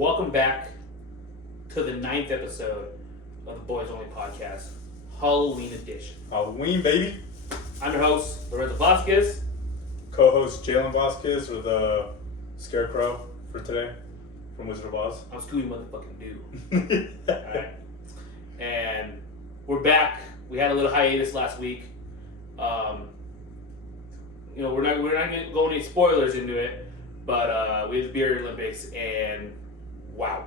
Welcome back to the 9th episode of the Boys Only Podcast, Halloween edition. Halloween, baby. I'm your host, Lorenzo Vasquez. Co-host Jalen Vasquez with the Scarecrow for today from Wizard of Oz. I'm Scooby motherfucking Doo. Alright. And we're back. We had a little hiatus last week. We're not going to go any spoilers into it, but we had the Beer Olympics, and wow,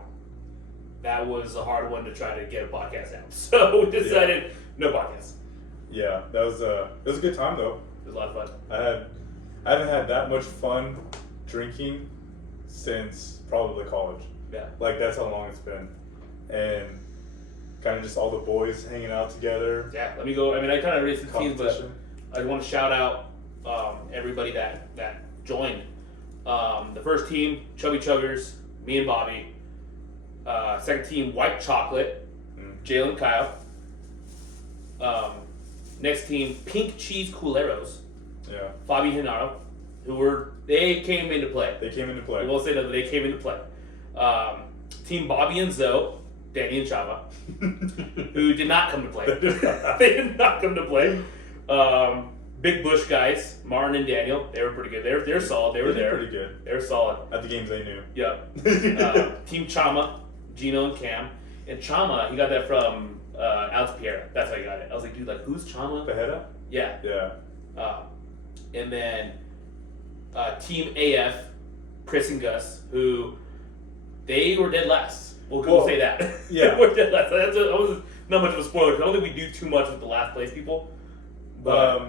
that was a hard one to try to get a podcast out. So we decided no podcast. Yeah, it was a good time though. It was a lot of fun. I haven't had that much fun drinking since probably college. Yeah. Like that's how long it's been, and kind of just all the boys hanging out together. Yeah. Let me go. I mean, I kind of raced the teams, but Competition. I want to shout out everybody that joined. The first team, Chubby Chuggers, me and Bobby. Second team, White Chocolate, Jalen, Kyle. Next team, Pink Cheese Culeros, Yeah. Fabi Hinaro, they came into play. They came into play. We won't say that, but they came into play. Team Bobby and Zoe, Danny and Chava, who did not come to play. They did not come to play. Big Bush guys, Martin and Daniel, they were pretty good. They're solid. They were there. Pretty good. They were solid. At the games they knew. Yep. Team Chama, Gino and Cam. And Chama, he got that from Alex Pierre. That's how he got it. I was like, dude, who's Chama? Pajeda? Yeah. Yeah. And then Team AF, Chris and Gus, who they were dead last. We'll say that. Yeah. We're dead last. That was not much of a spoiler, because I don't think we do too much with the last place people. But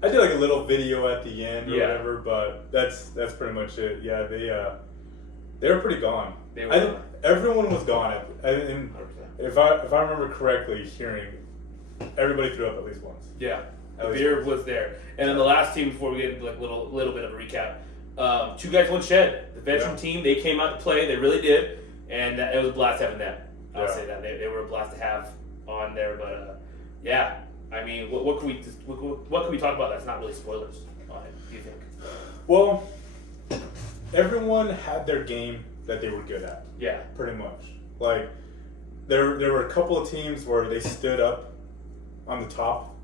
I did a little video at the end or Yeah. whatever, but that's pretty much it. Yeah, they were pretty gone. They were I gone. think everyone was gone. And 100%. if I remember correctly, hearing everybody threw up at least once. Yeah, At the least beer once. was there. And then the last team, before we get into little bit of a recap, two guys, one shed. The veteran team, they came out to play. They really did, and it was a blast having them. I'll Yeah. say that they were a blast to have on there. But yeah, I mean, what can we talk about that's not really spoilers on it? Do you think? Well, everyone had their game that they were good at. Yeah, Pretty much. Like there were a couple of teams where they stood up on the top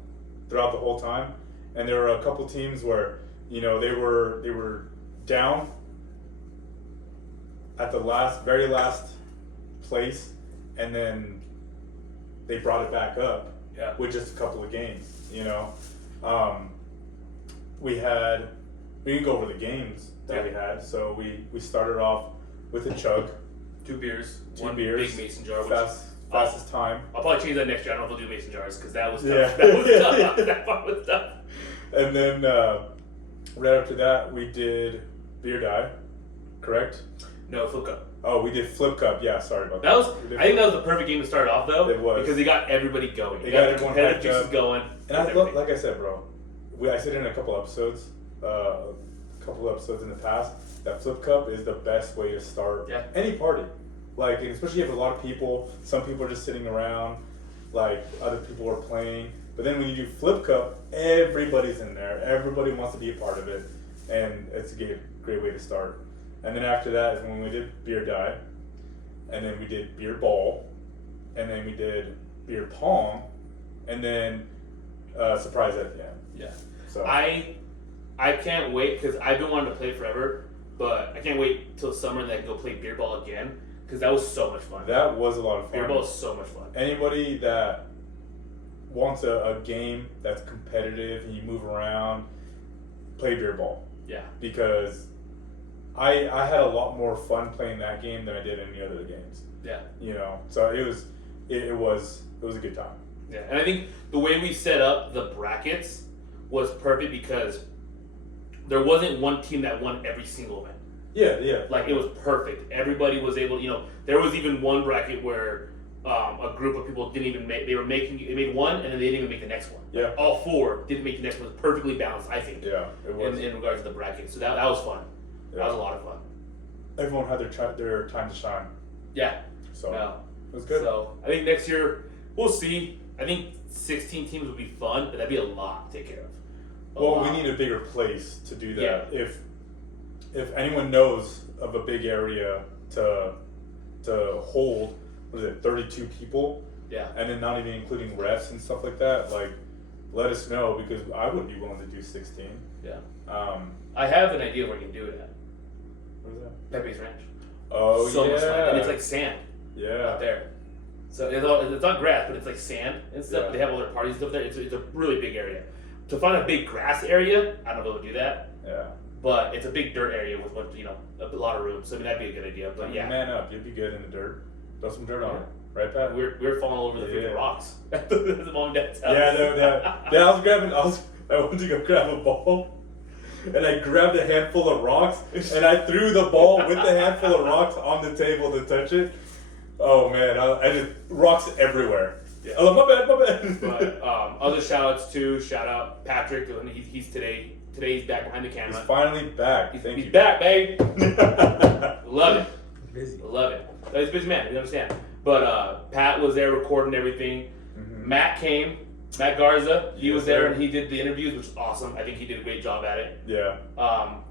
throughout the whole time, and there were a couple teams where they were down at the very last place, and then they brought it back up yeah, with just a couple of games. We can go over the games that we had. So we started off with a chug. 2 beers, Two one beers. big mason jar. Which Fastest time. I'll probably change that next year. I don't know if we'll do mason jars because that was tough. Yeah. That was tough. That part was tough. And then right after that, we did beer die, correct? No, flip cup. Oh, we did flip cup. Yeah, sorry about that. That was. We did I think that was the perfect game to start off, though. It was. Because he got everybody going. It He got got the everyone competitive hyped juices up. going. And I everything. like I said, bro, I said in a couple episodes, in the past, that flip cup is the best way to start any party. Like, and especially if you have a lot of people. Some people are just sitting around. Like other people are playing. But then when you do flip cup, everybody's in there. Everybody wants to be a part of it, and it's a great way to start. And then after that is when we did beer die, and then we did beer ball, and then we did beer pong, and then surprise at the end. Yeah. So I can't wait because I've been wanting to play forever, but I can't wait till summer and then I can go play beer ball again because that was so much fun. that was a lot of fun. Beer ball is so much fun. Anybody that wants a game that's competitive and you move around, play beer ball. Yeah. Because I had a lot more fun playing that game than I did any other games. Yeah. So it was a good time. Yeah. And I think the way we set up the brackets was perfect because there wasn't one team that won every single event. Yeah. Like, it was perfect. Everybody was able, there was even one bracket where a group of people didn't even make, they made one and then they didn't even make the next one. Yeah. Like, all 4 didn't make the next one. It was perfectly balanced, I think. Yeah, it was. In regards to the bracket. So that was fun. Yeah. That was a lot of fun. Everyone had their time to shine. Yeah. So No. it was good. So I think next year, we'll see. I think 16 teams would be fun, but that'd be a lot to take care of. We need a bigger place to do that. If anyone knows of a big area to to hold, 32 people? Yeah. And then not even including refs and stuff like that. Like, let us know because I would be willing to do 16. Yeah. I have an idea where you can do it at. What is that? Pepe's Ranch. Oh, so yeah. much fun. And it's like sand. Yeah. Out there. So it's not grass, but it's like sand and stuff. Yeah. They have all their parties up there. It's a really big area. To find a big grass area, I don't know if they'll do that. Yeah. But it's a big dirt area with a lot of room. So I mean that'd be a good idea. But yeah. Man up, you'd be good in the dirt. Throw some dirt on it. Right, Pat? We're falling over the freaking rocks. At the mom and dad's house. Yeah, I went to go grab a ball. And I grabbed a handful of rocks, and I threw the ball with the handful of rocks on the table to touch it. Oh man, I just rocks everywhere. Yeah. Oh, my bad. But other shout out Patrick. He's today he's back behind the camera. He's finally back. He's back, babe. Love it. Busy. Love it. He's a busy man. You understand? But Pat was there recording everything. Mm-hmm. Matt Garza, he was there and he did the interviews, which is awesome. I think he did a great job at it. Yeah.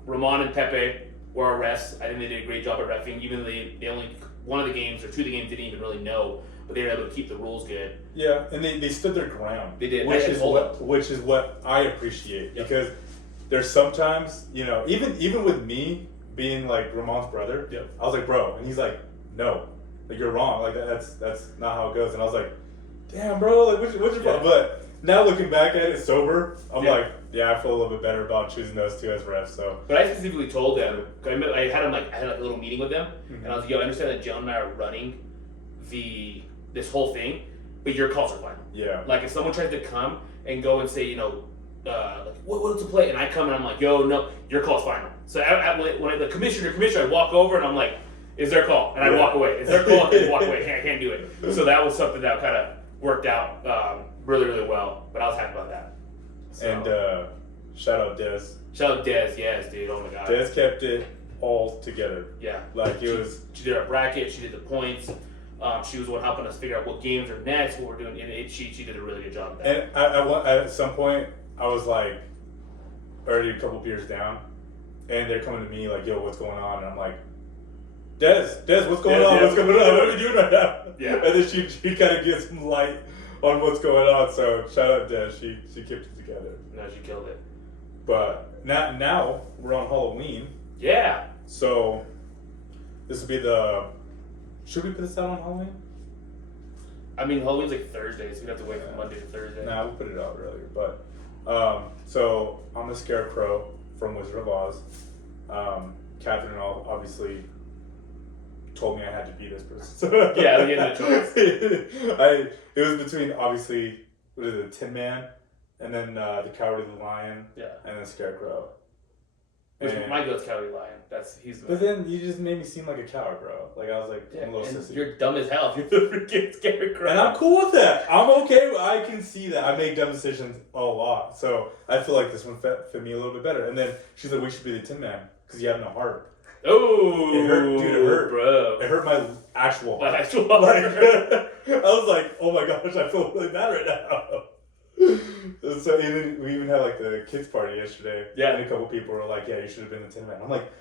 Ramon and Pepe were our refs. I think they did a great job at reffing. Even though they only one of the games or two of the games didn't even really know, but they were able to keep the rules good. Yeah, and they stood their ground. They did, which is what I appreciate because there's sometimes even with me being like Ramon's brother, I was like, bro, and he's like, no, like you're wrong, like that's not how it goes, and I was like, damn, bro, like what's your problem? But now looking back at it sober, I'm like, I feel a little bit better about choosing those two as refs. So, but I specifically told them, I had a little meeting with them, and I was like, I understand that John and I are running this whole thing, but your calls are final. Yeah. Like if someone tries to come and go and say, like what's the play, and I come and I'm like, yo, no, your call's final. So when the commissioner, I walk over and I'm like, is their call, and I walk away. Is their call, and I walk away. I can't do it. So that was something that kind of worked out really, really well, but I was happy about that. So. And shout out Des. Shout out Des, yes, dude. Oh my god. Des kept it all together. Yeah. Like she did our bracket. She did the points. She was the one helping us figure out what games are next, what we're doing. And she did a really good job of that. And at some point, I was like, already a couple beers down, and they're coming to me like, "Yo, what's going on?" And I'm like, Des, what's going on? What's going on? What are we doing right now? Yeah. And then she kind of gets some light on what's going on. So shout out Des. She kept it together. No, she killed it. But now we're on Halloween. Yeah. So this will be should we put this out on Halloween? I mean, Halloween's like Thursday, so we'd have to wait from Monday to Thursday. Nah, we'll put it out earlier. But so I'm the Scarecrow from Wizard of Oz. Catherine obviously told me I had to be this person. Yeah, we had no choice. It was between obviously Tin Man, and then the Cowardly Lion, and then Scarecrow. My goat's Cowardly Lion. But then you just made me seem like a coward, bro. Like I was like a little sissy. You're dumb as hell. You're the freaking Scarecrow. And I'm cool with that. I'm okay. I can see that. I make dumb decisions a lot, so I feel like this one fit me a little bit better. And then she's like, "We should be the Tin Man because you have no heart." Oh, it hurt, dude! It hurt, bro. It hurt my actual heart. Like, I was like, "Oh my gosh, I feel really bad right now." So we even had like the kids party yesterday. Yeah, and a couple people were like, "Yeah, you should have been the Tin Man." I'm like,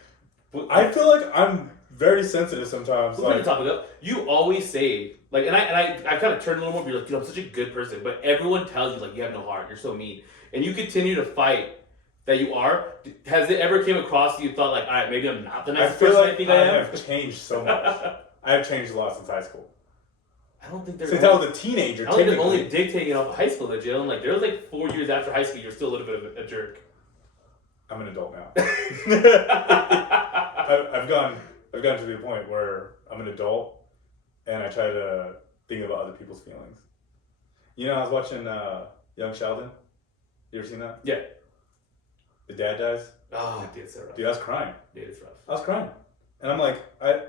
I feel like I'm very sensitive sometimes. We're gonna talk about. You always say like, and I kind of turned a little more. You're like, dude, I'm such a good person, but everyone tells you like you have no heart. You're so mean, and you continue to fight. That you are. Has it ever came across you thought like, all right, maybe I'm not the nicest person I think I am? I have changed so much. I have changed a lot since high school. I don't think there's. Since I was a teenager. I don't think they're only dictating off of high school, Jill. Like there was like 4 years after high school, you're still a little bit of a jerk. I'm an adult now. I've gotten to the point where I'm an adult, and I try to think about other people's feelings. I was watching Young Sheldon. You ever seen that? Yeah. The dad dies. Oh, dude, it's so rough. Dude, I was crying. Dude, it's rough. I was crying, and I'm like, I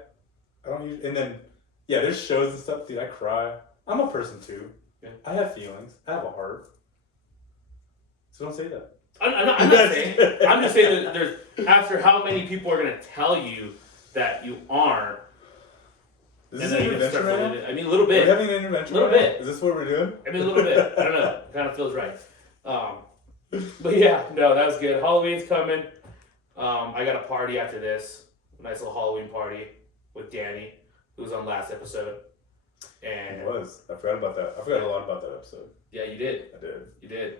don't use. And then, there's shows and stuff. Dude, I cry. I'm a person too. Yeah. I have feelings. I have a heart. So don't say that. I'm not saying. I'm just saying that there's after how many people are gonna tell you that you aren't. Is this an intervention right now? I mean, a little bit. Are we having an intervention? A little bit. Is this what we're doing? I mean, a little bit. I don't know. It kind of feels right. But yeah, no, that was good. Halloween's coming. I got a party after this. A nice little Halloween party with Danny. It was on last episode. And It was. I forgot about that. I forgot a lot about that episode. Yeah, you did. I did. You did.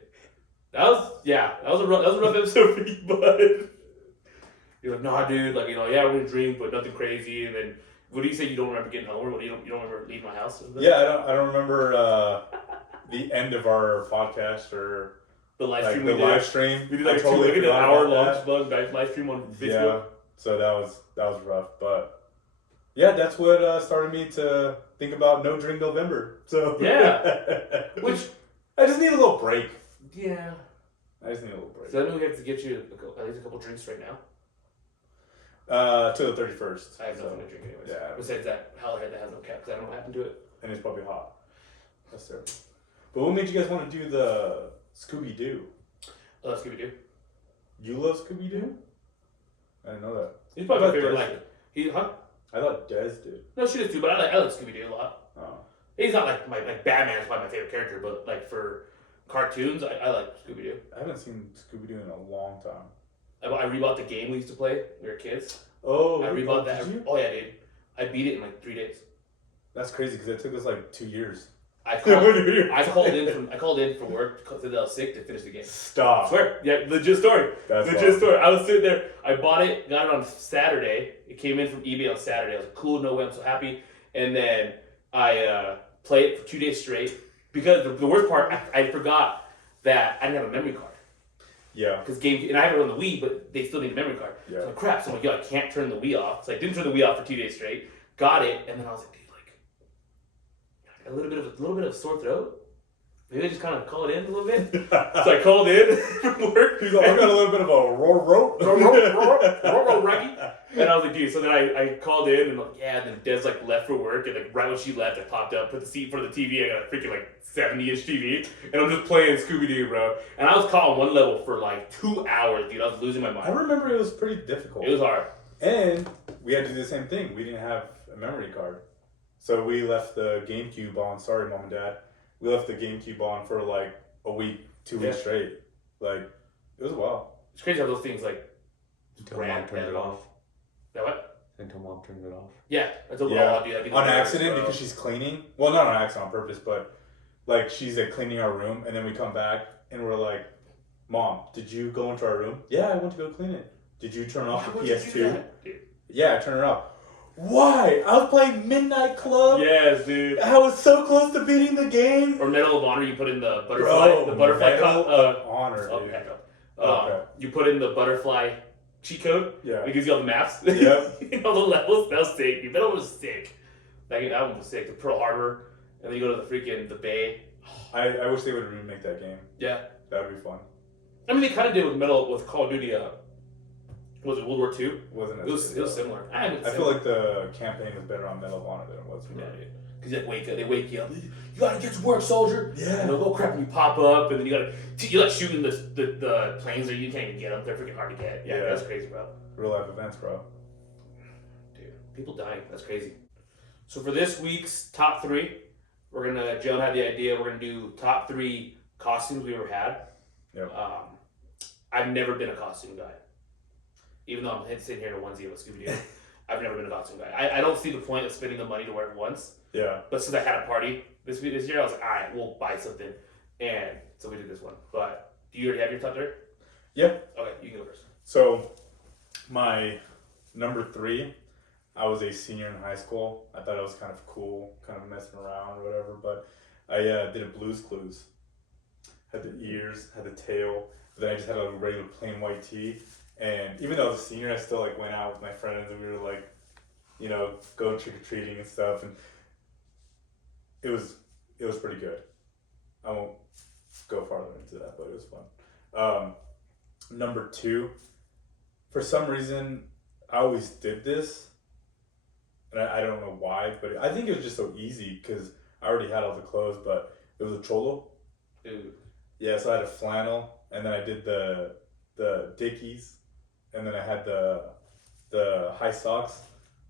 That was a rough episode for you, bud. You're like, nah, dude, like, yeah, we're gonna drink, but nothing crazy. And then, what do you say? You don't remember getting home, or you don't remember leaving my house? Yeah, I don't remember the end of our podcast or the live like stream. The live stream. We did like an hour long live stream on Facebook. Yeah, so that was rough, but yeah, that's what started me to think about no drink November. So yeah, which I just need a little break. Yeah. I just need a little break. So I know we have to get you at least a couple drinks right now. To the 31st. I have nothing to drink anyways. Yeah. Besides that hellhead that has no cap, because I don't know what happened to it. And it's probably hot. That's terrible. But what made you guys want to do the Scooby-Doo? I love Scooby-Doo. You love Scooby-Doo? I didn't know that. He's probably my favorite. I thought Des did. No, she does too, but I like Scooby-Doo a lot. Oh. He's not like Batman's probably my favorite character, but like for cartoons, I like Scooby-Doo. I haven't seen Scooby-Doo in a long time. I rebought the game we used to play when we were kids. Oh, I rebought that. Did you? Oh yeah, dude. I beat it in like 3 days. That's crazy because it took us like 2 years. I called in for work because I was sick to finish the game. Stop. I swear. Yeah, legit story. That's legit awesome. story. I was sitting there. I bought it, got it on Saturday. It came in from eBay on Saturday. I was like, cool, no way, I'm so happy. And then I played it for 2 days straight. Because the worst part, I forgot that I didn't have a memory card. Yeah. Because and I have it on the Wii, but they still need a memory card. Yeah. So I'm like, crap. So I'm like, yo, I can't turn the Wii off. So I didn't turn the Wii off for 2 days straight. Got it, and then I was like, dude, like a little bit of sore throat. Maybe I just kind of call it in a little bit. So I called in from work. He's like, I got a little bit of a rope. And I was like, dude. So then I called in and like, yeah. And then Des like left for work, and like right when she left, I popped up, put the seat for the TV. I got a freaking like 70-inch TV, and I'm just playing Scooby-Doo, bro. And I was caught on one level for like 2 hours, dude. I was losing my mind. I remember it was pretty difficult. It was hard. And we had to do the same thing. We didn't have a memory card. So we left the GameCube on. Sorry, Mom and Dad. We left the GameCube on for like a week, 2 weeks straight. Like, it was a while. It's crazy how those things like until Mom turned it off. That what? Until Mom turned it off. Yeah, that's a little dude. On accident because she's cleaning. Well, not on accident, on purpose, but like she's like cleaning our room, and then we come back and we're like, "Mom, did you go into our room?" "Yeah, I went to go clean it." "Did you turn off the PS2?" "Yeah, I turned it off." "Why? I was playing Midnight Club." Yes, dude. I was so close to beating the game. Or Medal of Honor, you put in the butterfly. Medal of Honor, dude. Okay. You put in the butterfly cheat code. Yeah. It gives you all the maps. Yeah. All the levels. That was sick. Dude, that one was sick. That one was sick. The Pearl Harbor, and then you go to the Bay. I wish they would remake that game. Yeah. That would be fun. I mean, they kind of did with Call of Duty. Was it World War II? Wasn't it was similar. I feel like the campaign was better on Medal of Honor than it was. Yeah, dude. Because they wake you up. You gotta get to work, soldier. Yeah. And they'll go crap, and you pop up, and then you're like shooting the planes, or you can't even get them. They're freaking hard to get. Yeah, that's crazy, bro. Real life events, bro. Dude, people dying. That's crazy. So for this week's top 3, Joan had the idea. We're gonna do top 3 costumes we ever had. Yep. I've never been a costume guy, even though I'm sitting here in a onesie of a Scooby-Doo. I've never been a costume guy. I don't see the point of spending the money to wear it once. Yeah. But since I had a party this year, I was like, all right, we'll buy something. And so we did this one. But do you already have your top 3? Yeah. Okay, you can go first. So, my number 3, I was a senior in high school. I thought it was kind of cool, kind of messing around or whatever. But I did a Blue's Clues. Had the ears, had the tail. But then I just had a regular plain white tee. And even though I was a senior, I still like went out with my friends and we were like, going trick-or-treating and stuff. And it was pretty good. I won't go farther into that, but it was fun. Number 2, for some reason, I always did this, and I don't know why, but I think it was just so easy because I already had all the clothes, but it was a cholo. Dude. Yeah, so I had a flannel, and then I did the Dickies, and then I had the high socks,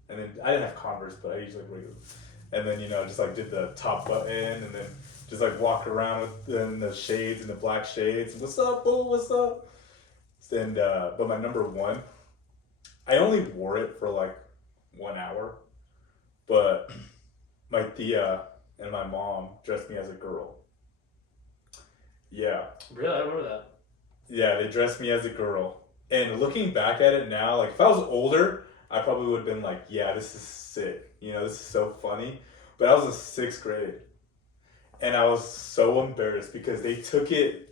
and then I didn't have Converse, but I usually regular. And then, just like did the top button and then just like walked around with the shades and the black shades. What's up, boo? What's up? And, but my number 1, I only wore it for like 1 hour. but my tia and my mom dressed me as a girl. Yeah. Really? I don't remember that. Yeah, they dressed me as a girl. And looking back at it now, like if I was older, I probably would have been like, yeah, this is sick. You know, this is so funny. But I was in 6th grade. And I was so embarrassed because they took it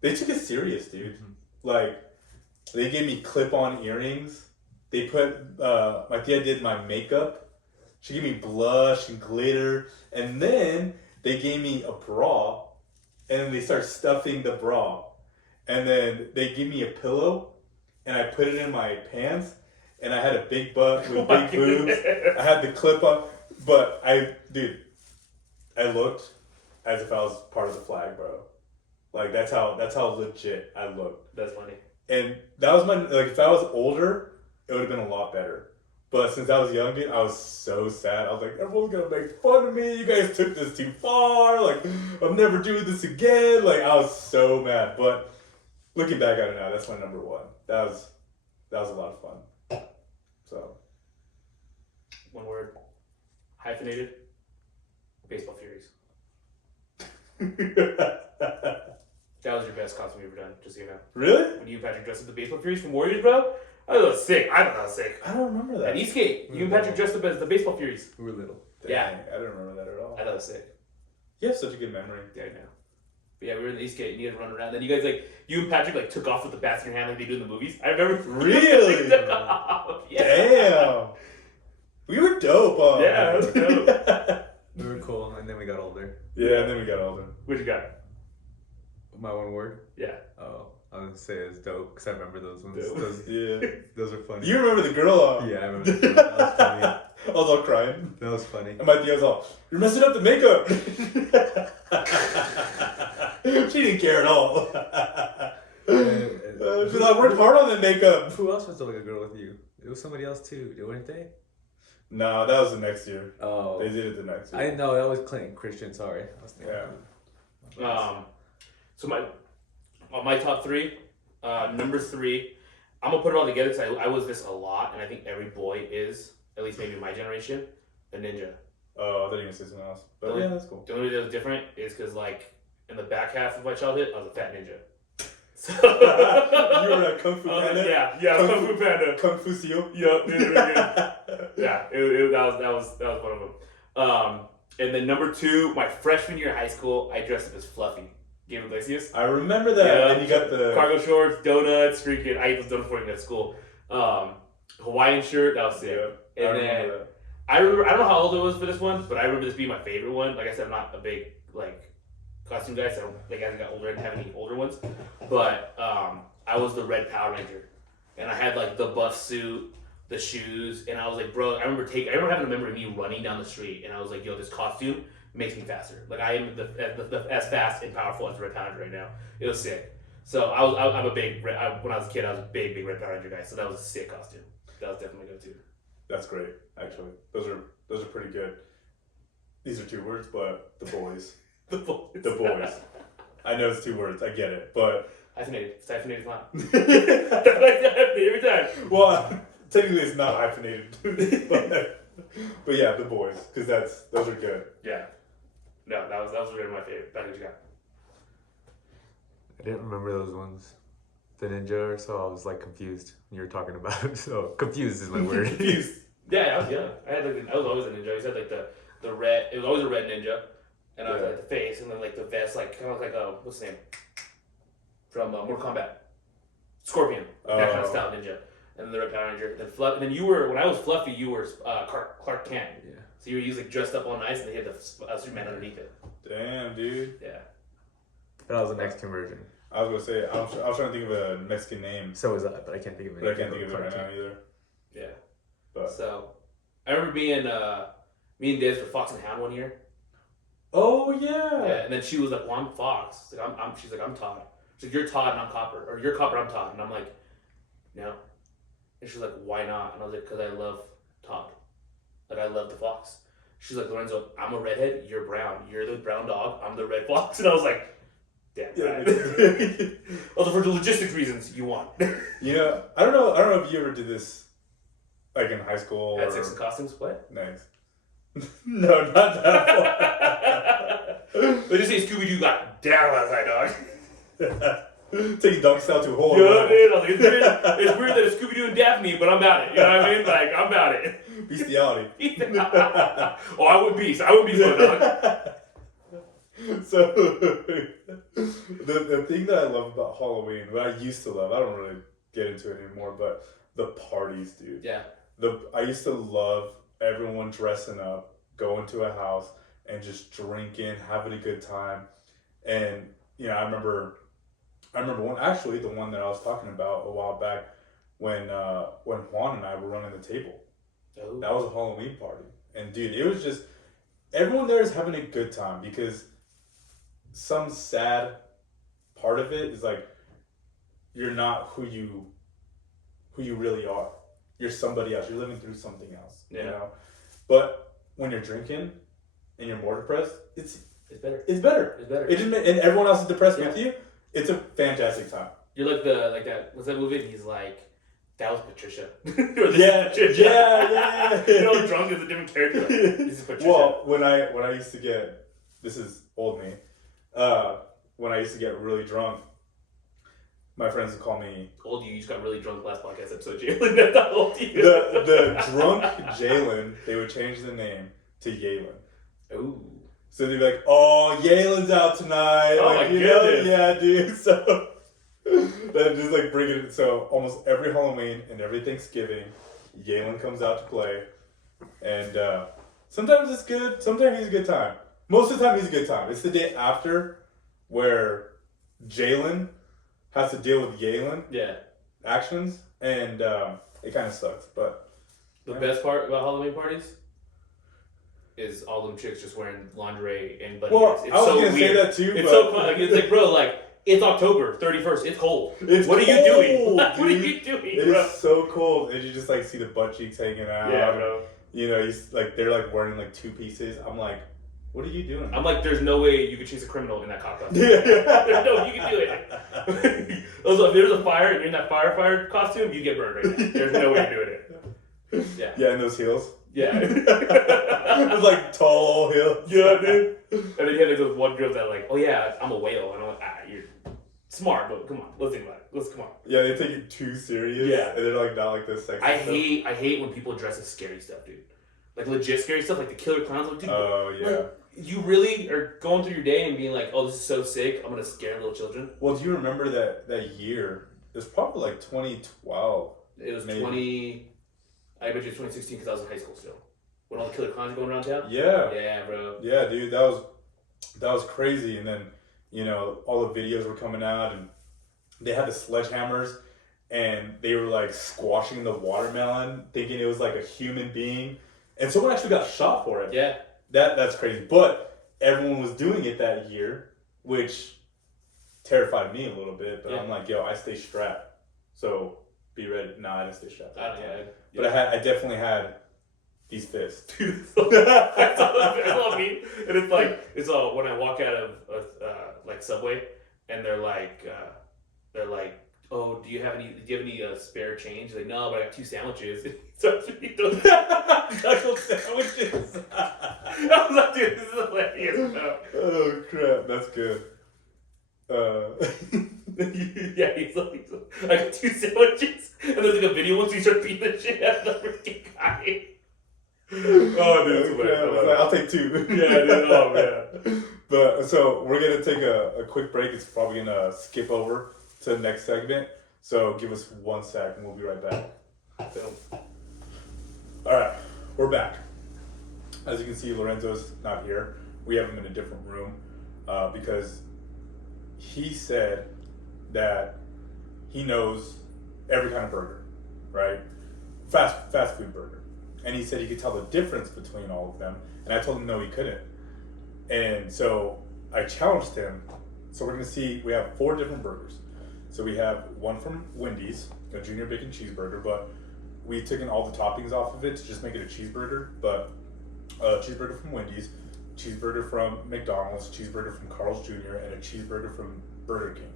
serious, dude. Mm-hmm. Like, they gave me clip-on earrings. They put, my tia did my makeup. She gave me blush and glitter. And then they gave me a bra. And then they start stuffing the bra. And then they give me a pillow. And I put it in my pants. And I had a big butt with big boobs. I had the clip on. But I looked as if I was part of the flag, bro. Like, that's how legit I looked. That's funny. And that was if I was older, it would have been a lot better. But since I was young, dude, I was so sad. I was like, everyone's gonna make fun of me. You guys took this too far. Like, I'm never doing this again. Like, I was so mad. But looking back at it now, that's my number one. That was a lot of fun. So. One word. Hyphenated. Baseball Furies. That was your best costume you ever done, just so you know. Really? When you and Patrick dressed up the Baseball Furies from Warriors, bro? I thought that was sick. I don't remember that. At Eastgate, you and Patrick dressed up as the Baseball Furies. We were little. Dang, Yeah. I don't remember that at all. I thought it was sick. You have such a good memory. Yeah, I know. But yeah, we were in the Eastgate and you guys run around. Then you guys, you and Patrick, took off with the bats in your hand like they do in the movies. I remember. Really? Took off. Yeah. Damn. We were dope, huh? Yeah, that was dope. We were cool, and then we got older. Yeah, and then we got older. What you got? My one word? Yeah. Oh, I was gonna say it's dope, because I remember those ones. Dope. Those are funny. You remember the girl, huh? Yeah, I remember the girl. That was funny. I was all crying. That was funny. And my tia was all, you're messing up the makeup. She didn't care at all. She's like, I worked hard on the makeup. Who else was like a girl with you? It was somebody else too, weren't they? No, that was the next year. Oh. They did it the next year. I know, that was Clinton Christian, sorry. I was thinking. Yeah. So my top three, number 3, I'm gonna put it all together because I was this a lot, and I think every boy is, at least maybe my generation, a ninja. Oh, I thought you were gonna say something else. But yeah, that's cool. The only reason that was different is because in the back half of my childhood, I was a fat ninja. So you were a Kung Fu Panda? Yeah, Kung Fu Panda. Kung Fu Seal? Yep, yeah, that was one of them. And then number 2, my freshman year of high school, I dressed up as Fluffy. Gabe Iglesias. I remember that. Yeah, and you got the cargo shorts, donuts, freaking. I ate those donuts for him at school. Hawaiian shirt, that was sick. Yeah, and then I remember. I don't know how old I was for this one, but I remember this being my favorite one. Like I said, I'm not a big costume guy, so I don't think as I got older, I didn't have any older ones. But I was the Red Power Ranger, and I had the buff suit, the shoes, and I was like, bro. I remember having a memory of me running down the street, and I was like, yo, this costume makes me faster. Like I am as fast and powerful as the Red Power Ranger right now. It was sick. So I'm a big when I was a kid, I was a big Red Power Ranger guy. So that was a sick costume. That was definitely my go-to. That's great, actually. Those are pretty good. These are 2 words, but the boys. The boys. The boys. I know it's 2 words. I get it, but hyphenated. It's hyphenated font. Every time. Well, technically it's not hyphenated, but yeah, the boys, because those are good. Yeah. No, that was really my favorite. That's what you got. I didn't remember those ones. The ninja, so I was confused when you were talking about it. So confused is my word. Confused. Yeah, I was young. I was always a ninja. He said the red. It was always a red ninja, and I was the face, and then the vest, kind of like what's his name from Mortal Kombat, Scorpion, that kind of style ninja, and then the Red Power Ranger. Then and then you were when I was Fluffy, you were Clark Kent. Yeah. So you were usually dressed up all nice, and they had the Superman underneath it. Damn, dude. Yeah. That was the Mexican version. I was gonna say I was trying to think of a Mexican name. So was I, but I can't think of it. But I can't think of it right now either. Yeah. But so, I remember being me and Des were Fox and Hound one year. Oh yeah. Yeah, and then she was like, "Well, I'm Fox." She's like, "I'm Todd." She's like, "You're Todd and I'm Copper," or "You're Copper, I'm Todd," and I'm like, "No." And she's like, "Why not?" And I was like, "Because I love Todd. I love the fox." She's like, "Lorenzo, I'm a redhead. You're brown. You're the brown dog. I'm the red fox." And I was like, "Damn right." Although for the logistics reasons, you won. I don't know if you ever did this. like in high school. Had sex in costumes? What? Nice. No, not that one. They just say Scooby-Doo got down last night, dog. Taking dog style to a whole. Yeah, dude. I was like, it's weird that it's Scooby-Doo and Daphne, but I'm about it. You know what I mean? Like, I'm about it. Bestiality. Oh, I would be. I would be so, dog. So, the thing that I love about Halloween, what I used to love, I don't really get into it anymore, but the parties, dude. Yeah. I used to love everyone dressing up, going to a house, and just drinking, having a good time. And, you know, I remember one, actually, the one that I was talking about a while back when Juan and I were running the table. Oh. That was a Halloween party. And, dude, it was just, everyone there is having a good time because some sad part of it is like, you're not who you really are. You're somebody else. You're living through something else. Yeah. You know? But when you're drinking and you're more depressed, it's better. It's better. It's better. It just and everyone else is depressed with you. It's a fantastic time. You're like that. What's that movie? And he's like, that was Patricia. Patricia. Yeah. You know, drunk is a different character. This is Patricia. Well, when I used to get, this is old me. When I used to get really drunk, my friends would call me old you just got really drunk last podcast episode, Jalen. That's how old you. The drunk Jalen. They would change the name to Yalen. Ooh. So they'd be like, "Oh, Yalen's out tonight." Oh like, my goodness. Yeah, dude. So that just like bring it. So almost every Halloween and every Thanksgiving, Yalen comes out to play, and sometimes it's good. Sometimes he's a good time. Most of the time, he's a good time. It's the day after where Jalen has to deal with Yalen actions, and it kind of sucks. But the best part about Halloween parties is all them chicks just wearing lingerie and bunny ears. It's I was so gonna weird. say that too. It's but so fun. Like, it's like, bro, like it's October 31st. It's cold. What are you doing? What are you doing, It bro? is so cold, and you just like see the butt cheeks hanging out. Yeah, bro. You know, like they're like wearing like two pieces. I'm like, what are you doing? I'm like, there's no way you could chase a criminal in that cop costume. Yeah. There's no, you can do it. Also, if there's a fire and you're in that firefighter costume, you get burned right now. There's no way you're doing it. Yeah. Yeah, and those heels. Yeah. It's like tall heels. Yeah, dude. And then you have like those one girls that are like, oh yeah, I'm a whale. And I'm like, you're smart, but come on, let's think about it. Come on. Yeah, they take it too serious. Yeah. And they're like not like this sexy I stuff. hate when people dress as scary stuff, dude. Like legit scary stuff, like the killer clowns. Like, dude, Oh, yeah. like, you really are going through your day and being like, oh, this is so sick, I'm gonna scare little children. Well, do you remember that year? It was probably like 2012. It was maybe. I bet you it was 2016 because I was in high school still. When all the killer clowns were going around town? Yeah. Yeah, bro. Yeah, dude, that was crazy. And then, you know, all the videos were coming out and they had the sledgehammers and they were like squashing the watermelon, thinking it was like a human being. And someone actually got shot for it. Yeah. That's crazy. But everyone was doing it that year, which terrified me a little bit. But I'm like, yo, I stay strapped. So be ready. No, I didn't stay strapped. But I definitely had these fists. That's all I mean. And it's all when I walk out of like Subway and they're like, oh, do you have any spare change? He's like, no, but I got 2 sandwiches. So he throws knuckle sandwiches. I was like, dude, this is hilarious, bro. Oh crap, that's good. Yeah, he's like, I got 2 sandwiches, and there's like a video once he starts beating the shit out of the freaking guy. Oh, dude, it's like, I'll take 2. Yeah, dude. Oh man. But so we're gonna take a quick break. It's probably gonna skip over to the next segment. So give us 1 sec, and we'll be right back. All right, we're back. As you can see, Lorenzo's not here. We have him in a different room because he said that he knows every kind of burger, right? Fast food burger. And he said he could tell the difference between all of them. And I told him no, he couldn't. And so I challenged him. So we're gonna see, we have 4 different burgers. So we have one from Wendy's, a junior bacon cheeseburger, but we've taken all the toppings off of it to just make it a cheeseburger. But a cheeseburger from Wendy's, cheeseburger from McDonald's, cheeseburger from Carl's Jr., and a cheeseburger from Burger King.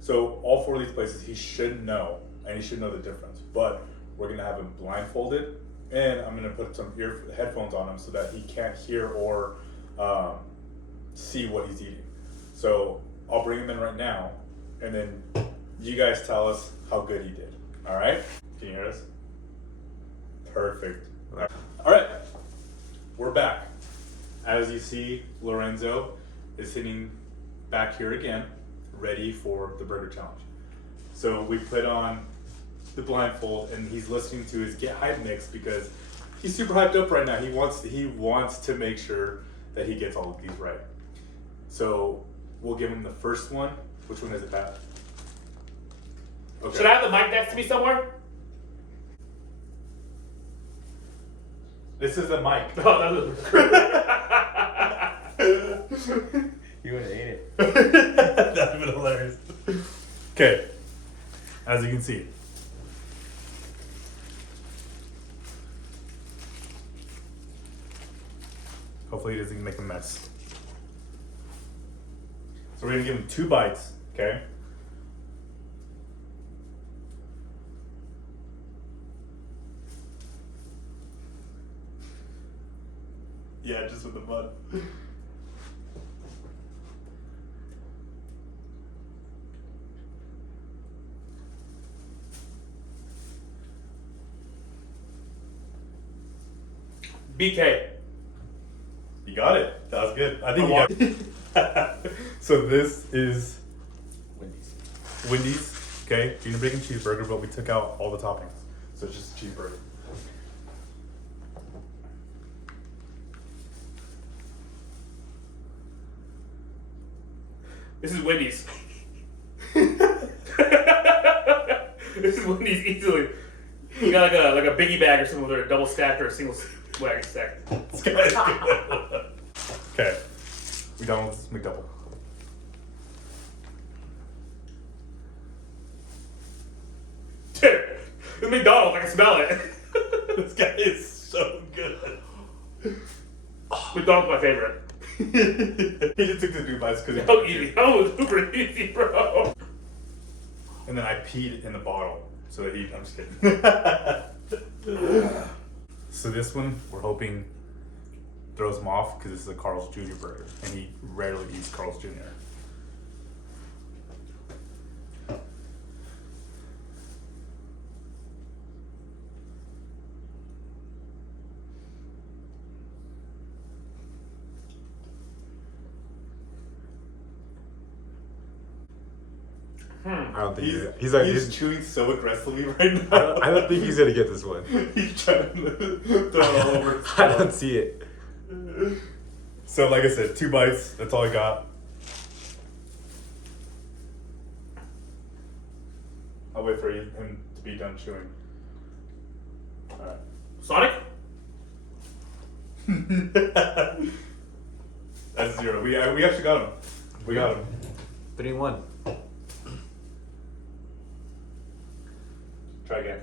So all 4 of these places he should know, and he should know the difference. But we're gonna have him blindfolded, and I'm gonna put some headphones on him so that he can't hear or see what he's eating. So I'll bring him in right now, and then you guys tell us how good he did. All right? Can you hear us? Perfect. All right, we're back. As you see, Lorenzo is sitting back here again, ready for the burger challenge. So we put on the blindfold, and he's listening to his Get Hype mix because he's super hyped up right now. He wants to make sure that he gets all of these right. So we'll give him the first one. Which one is it, Pat? Okay. Should I have the mic next to me somewhere? This is the mic. Oh, that was You would have ate it. That'd been hilarious. Okay, as you can see. Hopefully he doesn't make a mess. So we're gonna give him 2 bites, okay? Yeah, just with the bun. BK. You got it. That was good. I think you got it. So this is Wendy's, okay? Junior bacon cheeseburger, but we took out all the toppings. So it's just a cheeseburger. This is Wendy's. This is Wendy's easily. You got like a biggie bag or something, or a double stack or a single wagon stack. This guy is good. Okay. We done with this McDouble. Dude, it's McDonald's. I can smell it. This guy is so good. McDonald's my favorite. He just took the 2 bites because How easy. That was super easy, bro. And then I peed in the bottle. So that I'm just kidding. So this one, we're hoping throws him off because this is a Carl's Jr. burger. And he rarely eats Carl's Jr. I don't think He's he's chewing so aggressively right now. I don't think he's gonna get this one. He's trying to throw it all over. I don't see it. So like I said, 2 bites. That's all I got. I'll wait for him to be done chewing. All right. Sonic? That's 0. We actually got him. We got him. 3-1. Try again.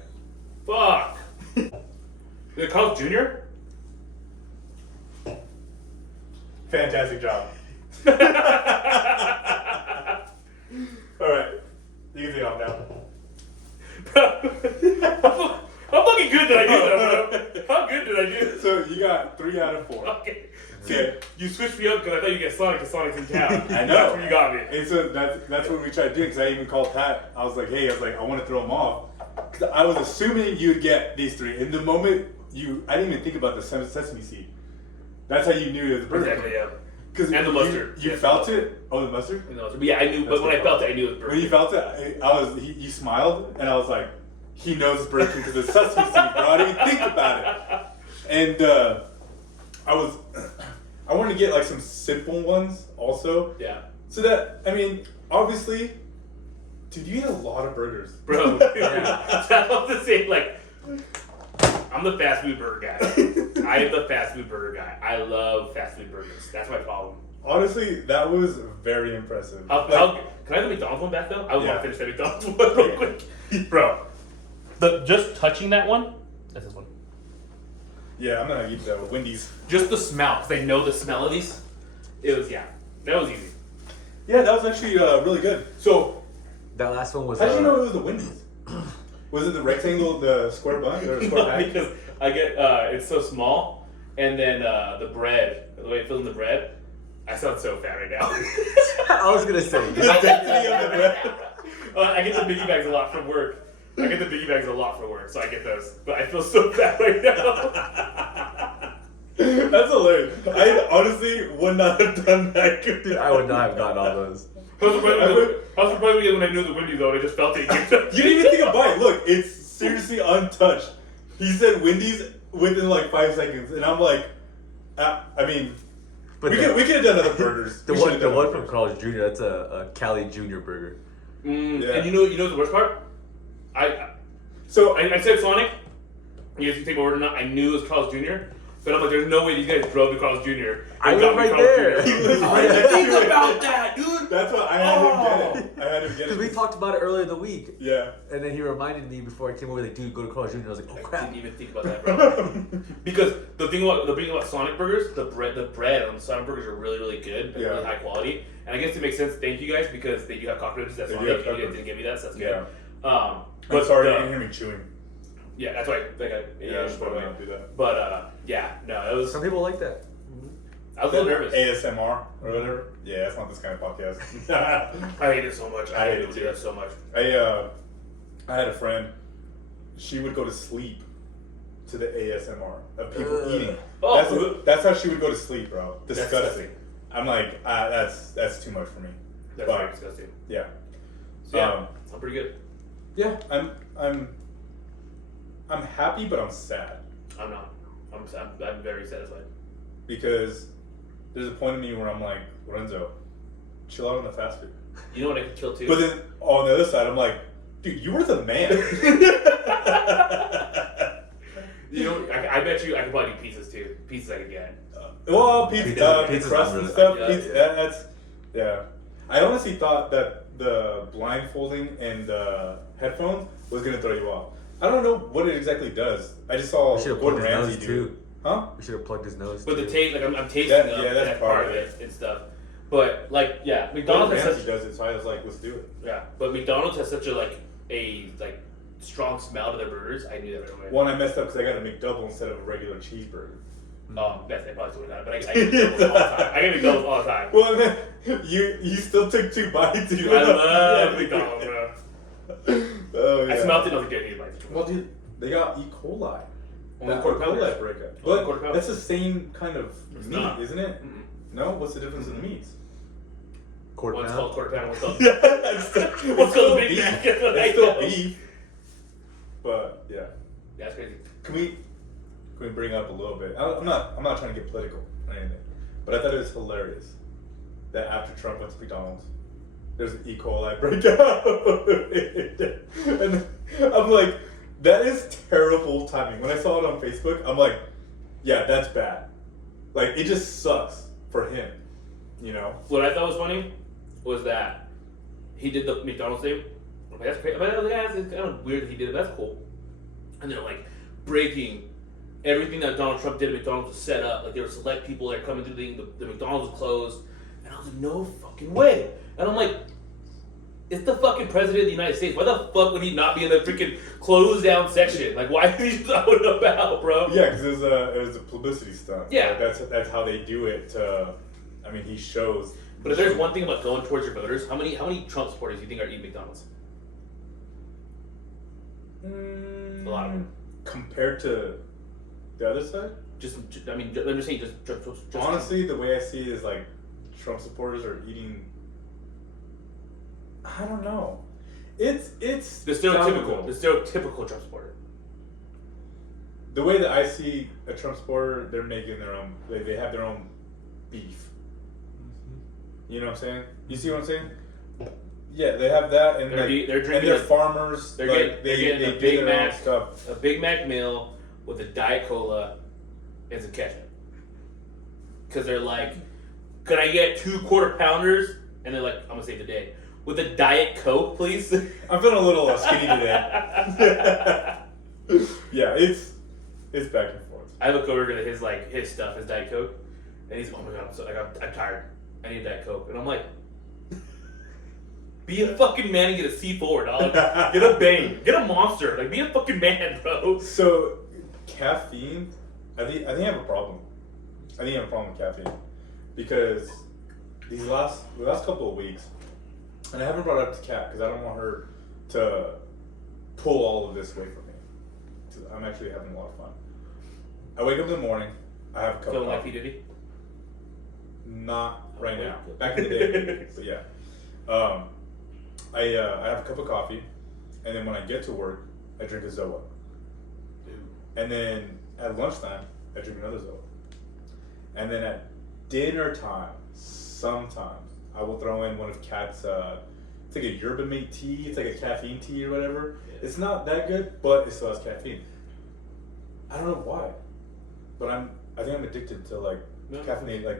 Fuck. Is it Carl's Jr.? Fantastic job. All right. You can take it off now. Bro, how fucking good did I do that, bro? How good did I do? So you got 3 out of 4. Okay. See, Okay. you switched me up because I thought you'd get Sonic because Sonic's in town. I know. That's where you got me. And so that's what we tried to do. Because I even called Pat. I was like, hey, I want to throw him off. Because I was assuming you'd get these 3. In the moment, I didn't even think about the sesame seed. That's how you knew it was a burger. Exactly, yeah. And the mustard. You felt it? Oh, the mustard? And the mustard. But yeah, I knew. That's But when I good. felt it, I knew it was burger. When you felt it, you smiled, and I was like, he knows it's Burger King because it's sesame seed, bro. I didn't even think about it. And I wanted to get like some simple ones also. Yeah. So that, I mean, obviously, dude, you eat a lot of burgers. Bro, yeah. So I love to say, like, I'm the fast food burger guy. I am the fast food burger guy. I love fast food burgers. That's my problem. Honestly, that was very impressive. Can I have the McDonald's one back though? I would Yeah. want to finish that McDonald's one real quick. Bro, just touching that one, that's this one. Yeah, I'm gonna eat the Wendy's. Just the smell, because I know the smell of these. It was, yeah, that was easy. Yeah, that was actually really good. So, That last one was. how did you know it was the Wendy's? Was it the rectangle, the square bun, or square hack? Because I get it's so small, and then the bread, the way it fills in the bread, I sound so fat right now. I was gonna say. The density of the bread. I get the biggie bags a lot from work. So I get those. But I feel so fat right now. That's hilarious. I honestly would not have done that. Dude, I would not have gotten all those. I was surprised when I knew the Wendy's though. I just felt it. You didn't even take a bite. Look, it's seriously untouched. He said Wendy's within like 5 seconds, and I'm like, I mean, But we could have done other burgers. The We one, should've the done one other from burgers. Carl's Jr. That's a Cali Jr. burger. Yeah. And you know the worst part? I said Sonic. You guys can take my word or not. I knew it was Carl's Jr. But I'm like, there's no way these guys drove to Carl's Jr. I and got was me right Carl's there. Jr. He was right next to Think it. about that, dude. That's what I had him get it. I had him get Because it. we talked about it earlier in the week. Yeah. And then he reminded me before I came over, like, dude, go to Carl's Jr. I was like, oh I crap. didn't even think about that, bro. Because the thing about Sonic burgers, the bread on the Sonic burgers are really, really good, and really high quality. And I guess it makes sense. Thank you guys because they do have cockroaches. That's They do Sonic. have You cockroaches. didn't give me that, so that's Yeah. good. But sorry, you didn't hear me chewing. Yeah, that's why. Yeah, I just wanted to do that. But yeah, no, it was. Some people like that. I was a little nervous. ASMR or whatever. Yeah, it's not this kind of podcast. I hate it so much. I hate it do too. that so much. I had a friend. She would go to sleep to the ASMR of people eating. Oh, that's how she would go to sleep, bro. Disgusting. disgusting. I'm like, that's too much for me. That's But, very disgusting. Yeah. So, yeah, I'm pretty good. Yeah, I'm happy, but I'm sad I'm not. I'm very satisfied. because there's a point in me where I'm like, Lorenzo, chill out on the fast food. You know what I could kill too? But then on the other side, I'm like, dude, you were the man. You know, I bet you I could probably do pizzas too. Pizzas I could get. Well, pizza, Pizza's crust not and really- stuff. yeah, Pizza, that's yeah. I honestly thought that the blindfolding and the headphones was gonna throw you off. I don't know what it exactly does. I just saw We should have Gordon plugged his Ramsay nose do it. too. Huh? We should have plugged his nose But too. the taste, like I'm tasting That- that, yeah, that's that part part of of it. it and stuff. But like, yeah, Gordon McDonald's has Ramsay such does it, so I was like, let's do it. yeah, but McDonald's has such a strong smell to their burgers. I knew that right away. One, I messed up because I got a McDouble instead of a regular cheeseburger. That's I probably would have got it, but I get McDonald's all the time. I get McDonald's all the time. Well, then, you still took 2 bites. Dude, I love McDonald's, bro. Oh yeah. I smelled it. I was like, dude, bites. Well, dude, they got E. coli. Only That quarter E. pounders. coli breakup. Only But quarter pounders. that's the same kind of It's meat, not. isn't it? Mm-mm. No? What's the difference in the meats? Quarter One's pound. called quarter pound. One's called. It's still, What's called beef. Big Mac? It's still beef. But yeah, That's crazy. can we bring up a little bit? I'm not trying to get political or anything, but I thought it was hilarious that after Trump went to McDonald's, there's an E. coli breakout, and I'm like, that is terrible timing. When I saw it on Facebook, I'm like, yeah, that's bad. Like it just sucks for him, you know. What I thought was funny was that he did the McDonald's thing. I'm like, that's crazy. But yeah, it's kind of weird that he did it. But that's cool. And they're like breaking everything that Donald Trump did at McDonald's was set up. Like there were select people that are coming through the McDonald's was closed. And I was like, no fucking way. And I'm like, it's the fucking president of the United States. Why the fuck would he not be in the freaking closed down section? Like why would he throw it about, bro? Yeah, because it was a publicity stunt. Yeah. Like, that's how they do it. I mean, he shows. But if there's one thing about going towards your voters, how many Trump supporters do you think are eating McDonald's? A lot of them. Compared to the other side, I'm just saying, just honestly, the way I see it is like Trump supporters are eating. I don't know. It's the stereotypical Trump supporter. The way that I see a Trump supporter, they're making their own. They have their own beef. You know what I'm saying? You see what I'm saying? Yeah, they have that, and They're drinking and they're farmers. They're like, getting they a do Big their own Mac, stuff. a Big Mac meal with a Diet Cola and some ketchup. Because they're like, could I get 2 quarter pounders? And they're like, I'm gonna save the day with a Diet Coke, please. I'm feeling a little skinny today. Yeah, it's back and forth. I have a coworker that his stuff is Diet Coke, and he's oh my god, I'm tired. I need a Diet Coke, and I'm like, Be a fucking man and get a C4, dog. Get a Bang. Get a Monster. Like, be a fucking man, bro. So, caffeine, I think I have a problem. I think I have a problem with caffeine. Because the last couple of weeks, and I haven't brought it up to Kat because I don't want her to pull all of this away from me. So I'm actually having a lot of fun. I wake up in the morning, I have a cup of Feeling like coffee. P. Diddy? Not right now. Back in the day, but yeah. I have a cup of coffee, and then when I get to work, I drink a Zoa. And then at lunchtime, I drink another Zoa. And then at dinner time, sometimes I will throw in one of Kat's. It's like a yerba mate tea. It's like a caffeine tea or whatever. Yeah. It's not that good, but it still has caffeine. I don't know why, but I think I'm addicted to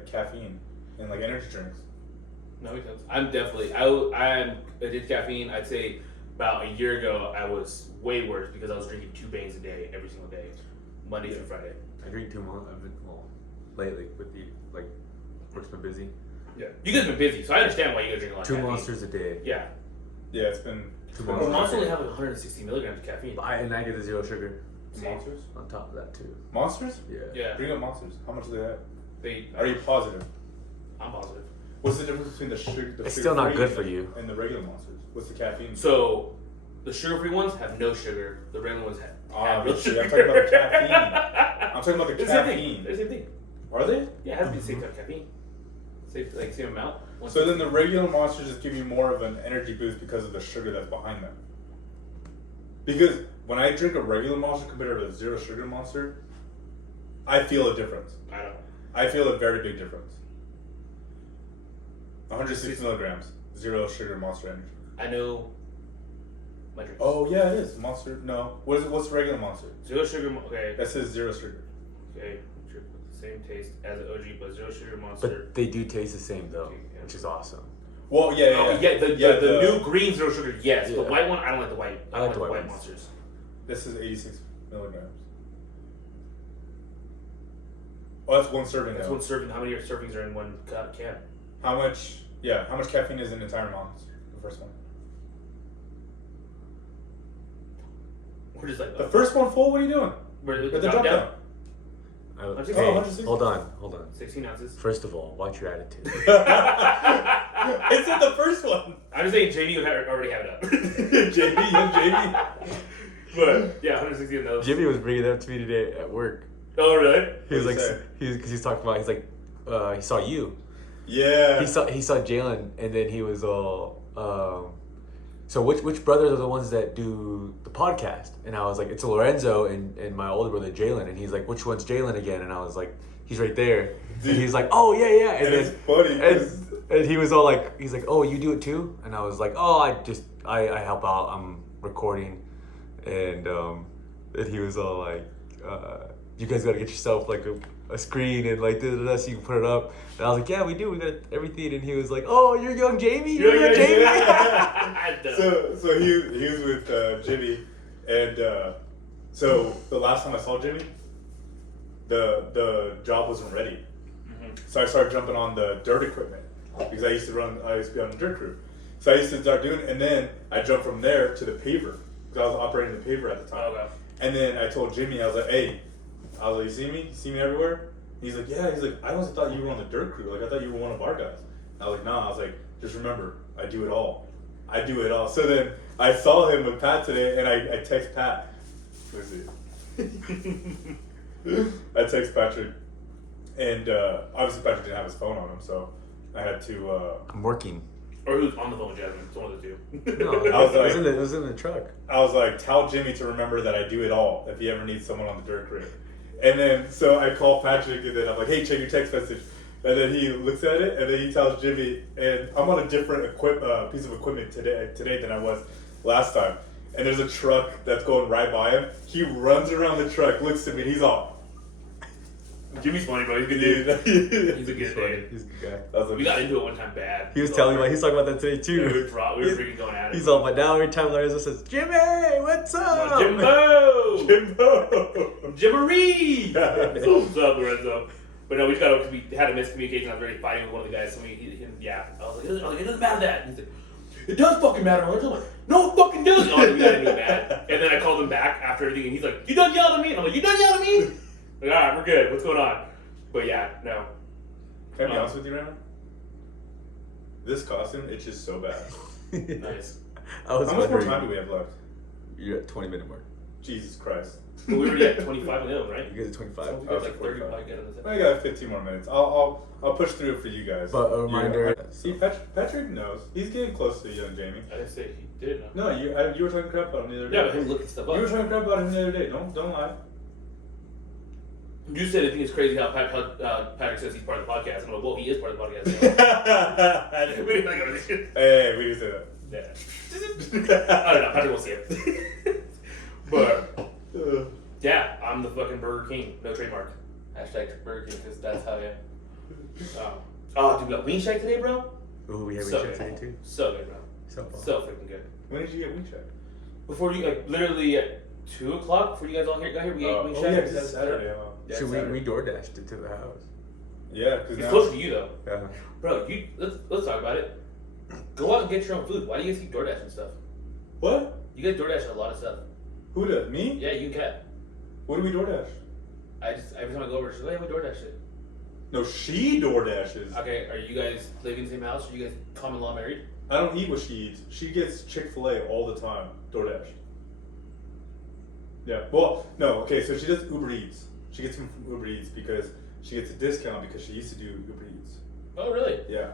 caffeine and like energy drinks. No, makes sense. I'm definitely. I'm addicted to caffeine. I'd say about a year ago, I was way worse because I was drinking 2 Bangs a day every single day, Monday through Friday. I drink 2 months. I've been lately with the work's been busy. Yeah, you guys have been busy, so I understand why you guys drink a lot. 2 of caffeine. Monsters a day. Yeah. Yeah, it's been 2 Well, monsters. Monster only have like 160 milligrams of caffeine. And I get the 0 sugar Monsters. on top of that too. Monsters? Yeah. Yeah. Bring up Monsters. How much do they have? They. Are you positive? I'm positive. What's the difference between the sugar? It's still not good for you. And the regular Monsters. What's the caffeine? So, the sugar-free ones have no sugar. The regular ones have real I'm sugar. talking about the caffeine. I'm talking about the It's the same thing. caffeine. They're the same thing. Are they? Yeah, it has to be the same type of caffeine. Same amount. So then the regular Monsters just give you more of an energy boost because of the sugar that's behind them. Because when I drink a regular Monster compared to a 0 sugar Monster, I feel a difference. I don't know. I feel a very big difference. 160 milligrams, 0 sugar Monster Energy. I know my drinks. Oh yeah, it is Monster. No, what is it? What's the regular Monster? 0 sugar. Okay. That says 0 sugar. Okay. Same taste as an OG, but 0 sugar Monster. But they do taste the same though, which is awesome. Well, yeah. The new green 0 sugar, yes. Yeah. The white one, I don't like the white. I like the white ones. Monsters. This is 86 milligrams. Oh, that's one serving. That's now. one serving. How many servings are in one can? How much? Yeah, how much caffeine is in an entire Monster? The first one. We're just like The first one full. What are you doing? We're With the drop down. Okay, 160. hold on. 16 ounces. First of all, watch your attitude. It's in the first one. I'm just saying JB would already have it up. JB, yeah, But yeah, 160 of those. Jimmy was bringing that up to me today at work. Oh really? He was What'd like, he say? he's talking about, he saw you. Yeah. He saw Jalen, and then he was all, so which brothers are the ones that do the podcast? And I was like, it's Lorenzo and my older brother Jalen. And he's like, which one's Jalen again? And I was like, he's right there. Dude. And he's like, oh yeah. And it's funny. And he was all like, he's like, oh, you do it too? And I was like, oh, I help out. I'm recording. And he was all like, you guys gotta get yourself like a screen and like so you can put it up. And I was like, yeah, we do. We got everything. And he was like, oh, you're young Jamie. You're young Jamie. So he was with Jimmy, and so the last time I saw Jimmy, the job wasn't ready. Mm-hmm. So I started jumping on the dirt equipment because I used to be on the dirt crew. So I used to start doing it, and then I jumped from there to the paver because I was operating the paver at the time. Okay. And then I told Jimmy, I was like, hey, you see me? See me everywhere? He's like, yeah. He's like, I honestly thought you were on the dirt crew. Like, I thought you were one of our guys. I was like, nah. I was like, just remember, I do it all. So then I saw him with Pat today, and I text Pat. Let's see. I text Patrick, and obviously Patrick didn't have his phone on him, so I had to. I'm working. Or who's on the phone with Jasmine? It's one of the two. No, I was like, it was in the truck. I was like, tell Jimmy to remember that I do it all if he ever needs someone on the dirt crew. And then, so I call Patrick, and then I'm like, hey, check your text message. And then he looks at it, and then he tells Jimmy, and I'm on a different piece of equipment today than I was last time. And there's a truck that's going right by him. He runs around the truck, looks at me, and he's all. Jimmy's funny, bro. He's a good dude. He's a good dude. He's a good guy. Like, We got into it one time bad. He was telling me, he's talking about that today too. Yeah, we were freaking going at it. He's all, but now every time Lorenzo says, Jimmy, what's up? Jimbo! Jimbo! Jimmery! What's up, Lorenzo? But no, we just got because we had a miscommunication. I was already fighting with one of the guys. So I was like, it doesn't matter that. He's like, it does fucking matter, Lorenzo. I'm like, no, it fucking doesn't. Oh, we gotta do that. And then I called him back after everything, and he's like, you done yelling at me? And I'm like, you done yelling at me? Like, all right, we're good. What's going on? But yeah, no. Can I be honest with you right now? This costume itches so bad. Nice. How much more time do we have left? You're at 20-minute mark. Jesus Christ. But we were at 25 on the other, right? You guys at 25. So we got like 35 again on this. I got 15 more minutes. I'll push through it for you guys. But a reminder. See, Patrick knows. He's getting close to young Jamie. I didn't say he did know. No, you were talking crap about him the other day. Yeah, but him looking stuff up. You were talking crap about him the other day. Don't lie. You said I think it's crazy how Patrick says he's part of the podcast. I'm like, well, he is part of the podcast. We didn't like over this shit. Hey, we can say that. Yeah. I don't know. Patrick will see it. But yeah, I'm the fucking Burger King. No trademark. Hashtag Burger King because that's how I am. Oh, dude, we got Wing Shack today, bro. Ooh, we have So Wing Shack good. today too. So good, bro. So fun. So freaking good. When did you get Wing Shack? Before you, like, literally at 2 o'clock, before you guys all got here, we ate Wing Shack. Yeah, 'cause it's Saturday. Yeah, Should Saturday. we DoorDashed it to the house? Yeah, because It's now close to you though, Yeah. bro. Let's talk about it. Go out and get your own food. Why do you guys keep DoorDash and stuff? What? You guys DoorDash a lot of stuff. Who does? Me? Yeah, you and Kat. What do we DoorDash? I just every time I go over, she's like, "Hey, we DoorDash it." No, she DoorDashes. Okay, are you guys living in the same house? Are you guys common law married? I don't eat what she eats. She gets Chick-fil-A all the time. DoorDash. Yeah. Well, no. Okay, so she does Uber Eats. She gets them from Uber Eats because she gets a discount because she used to do Uber Eats. Oh, really? Yeah.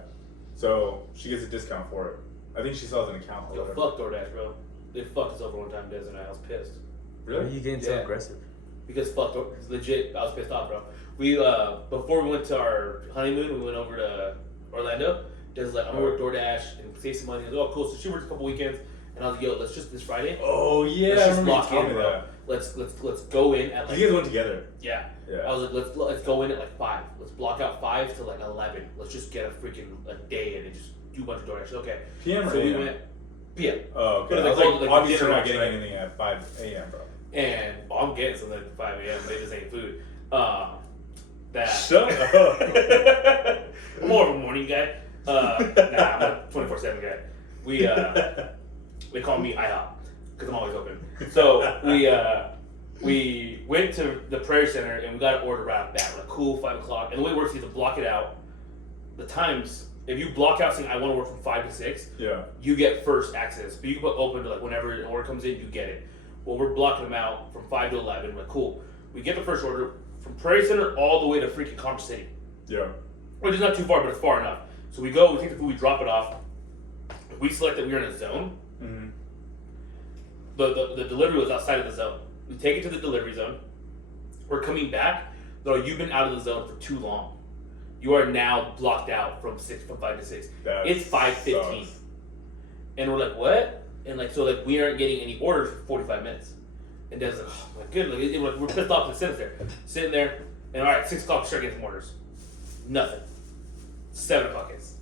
So she gets a discount for it. I think she still has an account or Yo, whatever. fuck DoorDash, bro. They fucked us over one time, Des and I was pissed. Why are you getting so Yeah. aggressive? Because fuck, it's legit, I was pissed off, bro. We, before we went to our honeymoon, we went over to Orlando. Des was like, I'm gonna work DoorDash and save some money. I was like, oh, cool. So she worked a couple weekends. And I was like, yo, let's just, this Friday, Oh yeah, let's I just remember you lock told in, me bro. that. Let's go in at like, You guys went together. yeah. Yeah. I was like, let's go in at like 5. Let's block out 5 to like 11. Let's just get a freaking day in and just do a bunch of DoorDash. Okay. PM or So we AM? went PM. Oh, okay. But I was like, like, like obviously dinner not rush, getting right? anything at 5 a.m., bro. And well, I'm getting something at 5 a.m. They just ain't food. That. Shut up. I'm more of a morning guy. Nah, I'm a 24/7 guy. We they call me IHOP because I'm always open. So we went to the Prairie Center and we got an order right off the bat. We're like, cool, 5 o'clock. And the way it works is you have to block it out. The times, if you block out saying I want to work from 5 to 6, Yeah. you get first access. But you can put open to like whenever an order comes in, you get it. Well, we're blocking them out from 5 to 11. We're like, cool. We get the first order from Prairie Center all the way to freaking Commerce City. Yeah. Which is not too far, but it's far enough. So we go, we take the food, we drop it off. We select that we're in a zone. Mm-hmm. The delivery was outside of the zone. We take it to the delivery zone. We're coming back. Though you've been out of the zone for too long. You are now blocked out from 5 to 6. That It's 5:15. sucks. And we're like, what? And like, so like we aren't getting any orders for 45 minutes. And Dad's like, oh my goodness, like, we're pissed off to sitting there, and all right, 6 o'clock, we start getting some orders. Nothing. 7 o'clock is.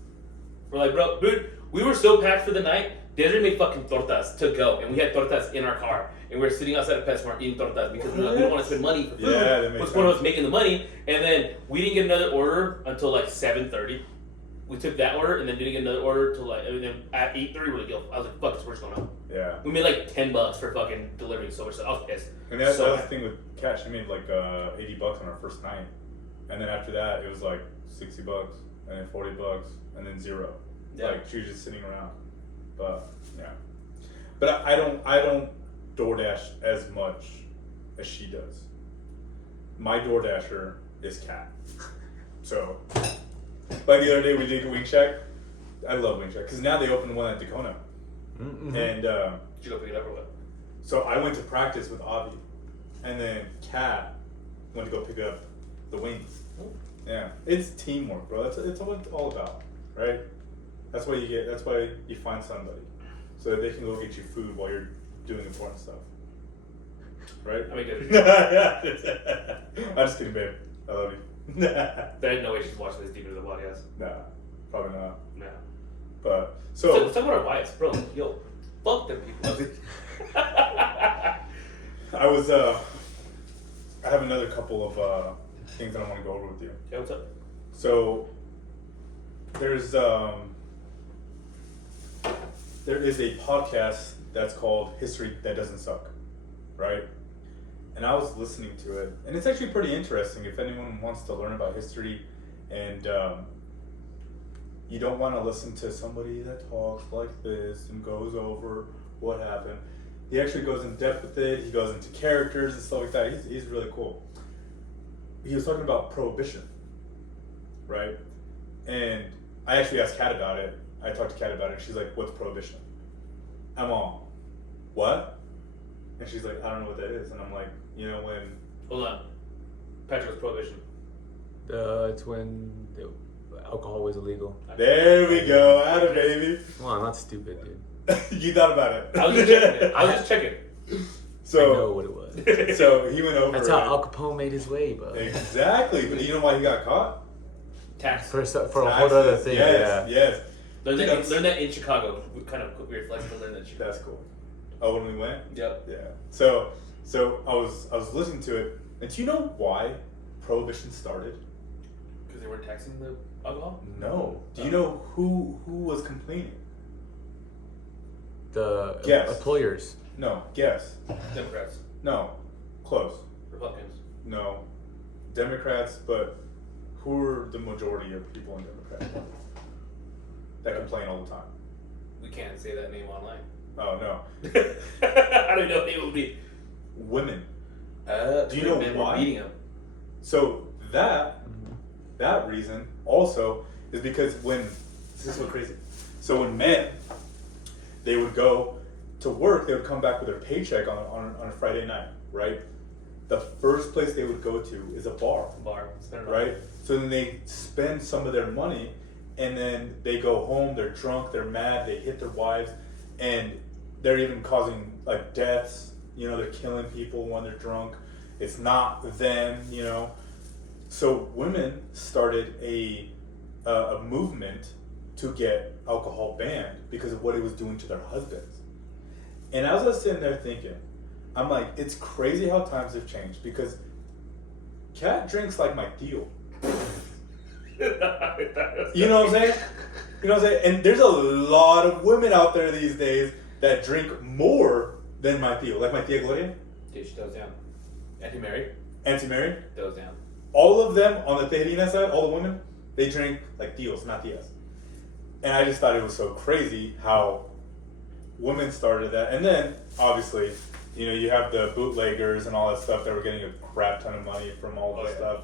We're like, bro, dude, we were so packed for the night. Desiree made fucking tortas to go, and we had tortas in our car, and we were sitting outside of PetSmart eating tortas because we don't want to spend money for food. Yeah, that makes What's the point of sense. us making the money? And then we didn't get another order until like 7:30. We took that order and then didn't get another order till like, and then at 8:30 we're like, yo, I was like, fuck this, we're just going home. Yeah. We made like $10 for fucking delivering so much stuff. I was pissed. And that's So the other thing with Kat. She made like $80 on our first night, and then after that it was like $60, and then $40, and then 0. Yeah. Like she was just sitting around. But yeah. But I don't DoorDash as much as she does. My DoorDasher is Kat. So, like the other day we did Wing Shack. I love Wing Shack because now they opened one at Daytona, Mm-hmm. and Did you go pick it up or what? so I went to practice with Avi, and then Kat went to go pick up the wings. Yeah, it's teamwork, bro. It's what it's all about, right? That's why you find somebody, so that they can go get you food while you're doing important stuff, right? I mean, I'm just kidding, babe. I love you. there's no way she's watching this deep into the podcast. Nah, probably not. No. But So so let's talk about our wives, bro. Yo, fuck them people. I was I have another couple of things that I want to go over with you. Yeah, what's up? So there's there is a podcast that's called History That Doesn't Suck, right? And I was listening to it, and it's actually pretty interesting if anyone wants to learn about history and you don't want to listen to somebody that talks like this and goes over what happened. He actually goes in depth with it. He goes into characters and stuff like that. He's really cool. He was talking about Prohibition, right? And I actually asked Kat about it. I talked to Kat about it. She's like, "What's Prohibition?" I'm all, "What?" And she's like, "I don't know what that is." And I'm like, you know when... Hold on. Patrick, what's Prohibition? It's when alcohol was illegal. There we go. Out of baby. Well, I'm not stupid, dude. You thought about it. I was just checking it. I was just checking. So, I know what it was. So he went over That's how Al Capone made his way, bro. Exactly. But you know why he got caught? Tax. For a whole other thing, Yes, yeah. yes. Learn that in Chicago. We kind of weird flex to learn that in Chicago. That's cool. Oh, when we went? Yep. Yeah. So I was listening to it, and do you know why Prohibition started? Because they weren't taxing the alcohol? No. Do you know who was complaining? The Yes. employers. No. Guess. Democrats. No. Close. Republicans. No. Democrats, but who are the majority of people in Democrats that complain all the time? We can't say that name online. Oh, no. I don't know what name it would be. Women. Do you know men why? were beating them. So that reason also is because this is so crazy. So when men, they would go to work, they would come back with their paycheck on a Friday night, right? The first place they would go to is a bar. Spend it Right? So then they spend some of their money, and then they go home, they're drunk, they're mad, they hit their wives, and they're even causing like deaths, you know, they're killing people when they're drunk. It's not them, you know. So women started a movement to get alcohol banned because of what it was doing to their husbands. And as I was sitting there thinking, I'm like, it's crazy how times have changed, because Kat drinks like my tío. You know what I'm saying? You know what I'm saying? And there's a lot of women out there these days that drink more than my tío. Like my tía Gloria. Dude, she goes down. Auntie Mary Auntie Mary. goes down. All of them on the Tejerina side, all the women, they drink like tíos, not tías. And I just thought it was so crazy how women started that. And then, obviously, you know, you have the bootleggers and all that stuff that were getting a crap ton of money from all this stuff.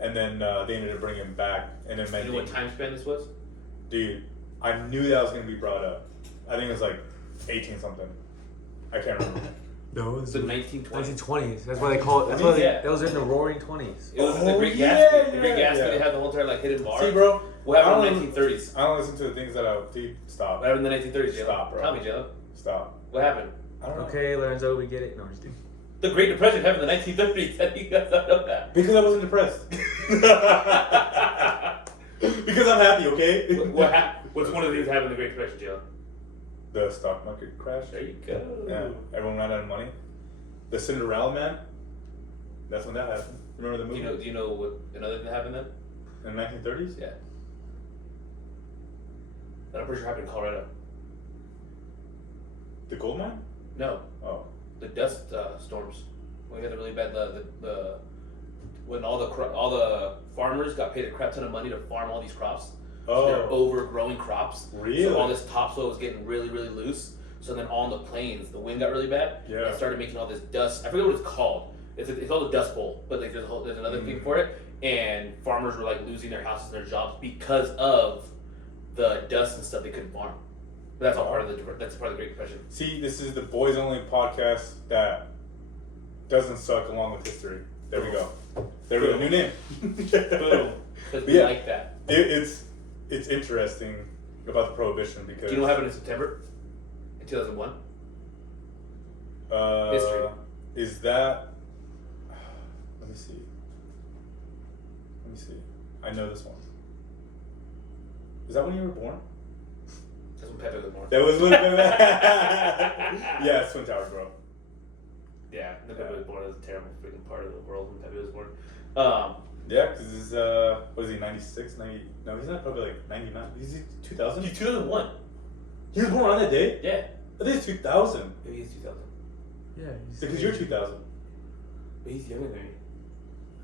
And then they ended up bringing it back. And then You know what time span this was? Dude, I knew that was going to be brought up. I think it was like 18 something. I can't remember. No, it was The 1920s. 1920s. That's why they call it. That's why Yeah. that was in the Roaring 20s. It was the Oh, Great yeah, Gatsby. The Great yeah, Gatsby, yeah. they had the whole entire like hidden bar. See, bro, What happened I in don't- the 1930s? I don't listen to the things that I... Dude, stop. What happened in the 1930s, Jalen? Stop, bro. Tell me, Jalen. Stop. What happened? I don't know. Okay, Lorenzo, we get it. No, I'm just kidding. The Great Depression happened in the 1930s. How do you guys not know that? Because I wasn't depressed. Because I'm happy, okay? What's one of the things that happened in the Great Depression, Jalen? The stock market crash. There you go. Yeah, everyone ran out of money. The Cinderella Man. That's when that happened. Remember the Do movie? you know what another thing that happened then? In the 1930s? Yeah. That I'm pretty sure happened in Colorado. The gold mine? No, Oh. the dust storms. We had a really bad the when all the farmers got paid a crap ton of money to farm all these crops. So they're overgrowing crops. Really? So all this topsoil was getting really, really loose. So then on the plains, the wind got really bad. Yeah. And started making all this dust. I forget what it's called. It's called a dust bowl, but like there's another thing for it. And farmers were like losing their houses and their jobs because of the dust and stuff they couldn't farm. But that's all part of the Great Depression. See, this is the boys only podcast that doesn't suck along with history. There we go. There we go. New name. Boom. Because we Yeah. like that. It's interesting about the Prohibition because... Do you know what happened in September? In 2001? History. Is that... Let me see. I know this one. Is that when you were born? That's when Pepe was born. That was when... Yeah, it's Twin Towers, bro. Yeah, when Pepe was born. It was a terrible freaking part of the world when Pepe was born. Yeah, because this is, what is he, 96? 90? No, he's not probably like 99. Is he 2000? He's 2001. He was born on that day? Yeah. I think it's 2000. Maybe he's 2000. Yeah, Because you're 2000. But he's younger than me.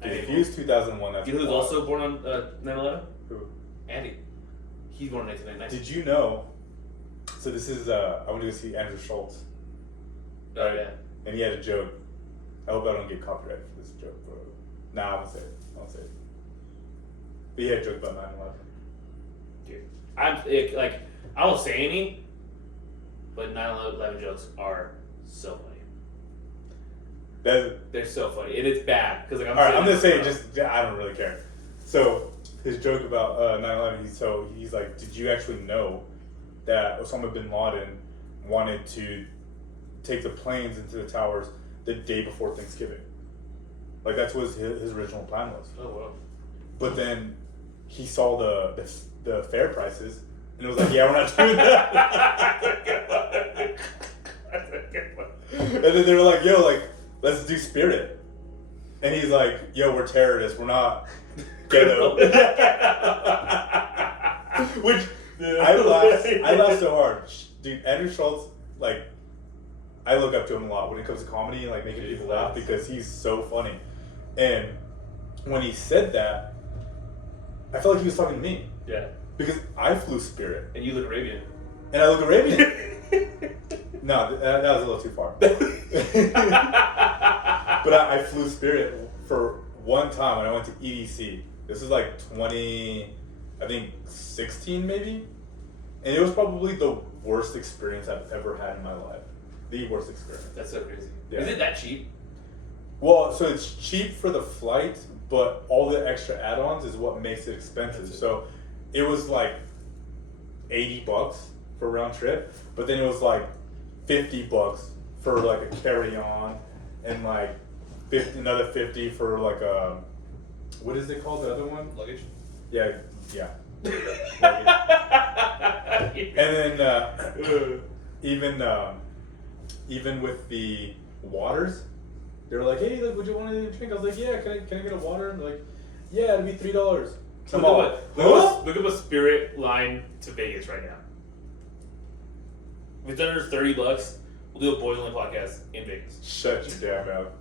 Dude, if he was 2001, that's You know who's wild. also born on 9/11? Who? Andy. He's born in 1999. Did you know? So this is I went to go see Andrew Schultz, Oh yeah. and he had a joke. I hope I don't get copyrighted for this joke. But nah, I won't say it. I won't say it. But he had a joke about 9/11. Dude, I won't say any, but 9/11 jokes are so funny. They're so funny, and it's bad because like All right, I'm gonna say it. Just I don't really care. So his joke about 9/11. He's like, did you actually know that Osama bin Laden wanted to take the planes into the towers the day before Thanksgiving? Like that's what his original plan was. Oh wow. But then he saw the fare prices and it was like, yeah, we're not doing that. And then they were like, yo, like, let's do Spirit. And he's like, yo, we're terrorists. We're not ghetto. Which I laughed so hard. Dude, Andrew Schultz, like, I look up to him a lot when it comes to comedy and like making people laugh because he's so funny. And when he said that, I felt like he was talking to me. Yeah. Because I flew Spirit. And you look Arabian. And I look Arabian. No, that was a little too far. But I flew Spirit for one time when I went to EDC. This is like 2016 maybe? And it was probably the worst experience I've ever had in my life. The worst experience. That's so crazy. Yeah. Is it that cheap? Well, so it's cheap for the flight, but all the extra add-ons is what makes it expensive. So it was like $80 for a round trip, but then it was like $50 for like a carry-on, and like another $50 for like a, what is it called, the other one? Luggage? Yeah. And then even with the waters, they were like, hey, look, would you want anything to drink? I was like, yeah, can I get a water? And they're like, yeah, it'd be $3. Come on. Look at the Spirit line to Vegas right now. If it's under $30, we'll do a Boys Only podcast in Vegas. Shut your damn mouth.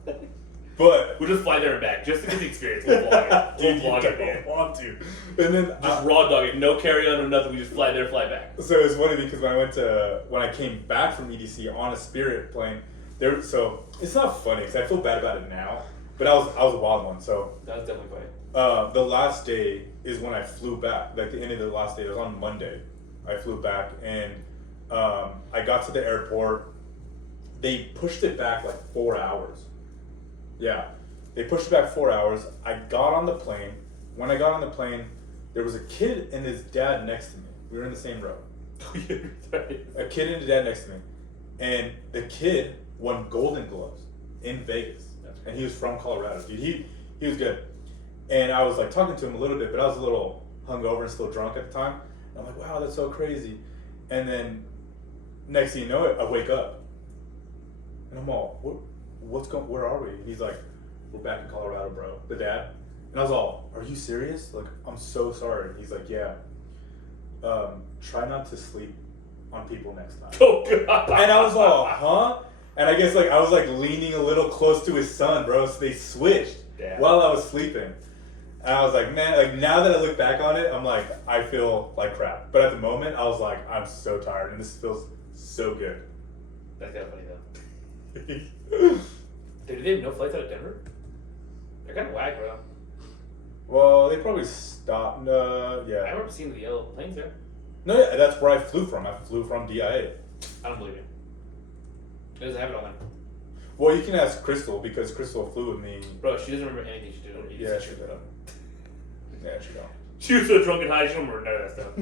But we'll just fly there and back just to get the experience. We'll vlog it. We'll vlog it, man. Want to. And then just raw dog it, no carry on or nothing. We just fly there, fly back. So it's funny because when I came back from EDC on a Spirit plane, so it's not funny because I feel bad about it now, but I was a wild one. So that was definitely funny. The last day is when I flew back. Like the end of the last day, it was on Monday. I flew back and I got to the airport. They pushed it back like 4 hours. Yeah, they pushed it back 4 hours. I got on the plane. When I got on the plane, there was a kid and his dad next to me. We were in the same row. A kid and his dad next to me. And the kid won Golden Gloves in Vegas. And he was from Colorado. Dude, he was good. And I was like talking to him a little bit, but I was a little hungover and still drunk at the time. And I'm like, wow, that's so crazy. And then next thing you know it, I wake up. And I'm all, where are we? And he's like, we're back in Colorado, bro. The dad. And I was all, are you serious? Like, I'm so sorry. And he's like, yeah. Try not to sleep on people next time. Oh, God. And I was all, huh? And I guess like I was like leaning a little close to his son, bro. So they switched while I was sleeping. And I was like, man, like now that I look back on it, I'm like, I feel like crap. But at the moment, I was like, I'm so tired, and this feels so good. That's kind of funny though. Dude, do they have no flights out of Denver? They're kind of whack, bro. Well, they probably stopped. Yeah. I remember seeing the yellow planes there. No, yeah, that's where I flew from. I flew from DIA. I don't believe you. It doesn't have it on there. Well, you can ask Crystal because Crystal flew with me. Bro, she doesn't remember anything she did on EDC. Yeah, she did. Yeah, she don't. She was so drunk and high, she don't remember none of that stuff.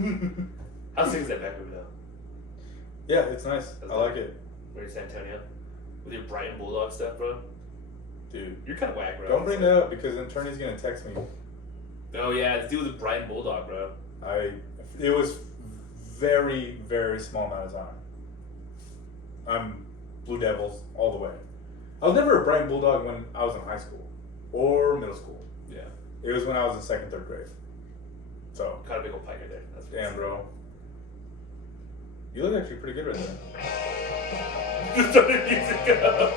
How sick is that back movie though? Yeah, it's nice. I like it. Where you're San Antonio? With your Brighton Bulldog stuff, bro? Dude. You're kind of whack, bro. Don't bring that up because then Turney's going to text me. Oh, yeah, it's deal with the Brighton Bulldog, bro. It was very, very small amount of time. I'm Blue Devils all the way. I was never a Brighton Bulldog when I was in high school or middle school. Yeah. It was when I was in 2nd, 3rd grade. So. Caught a big old pike right there. That's damn, bro. You look actually pretty good right there. Just started music up.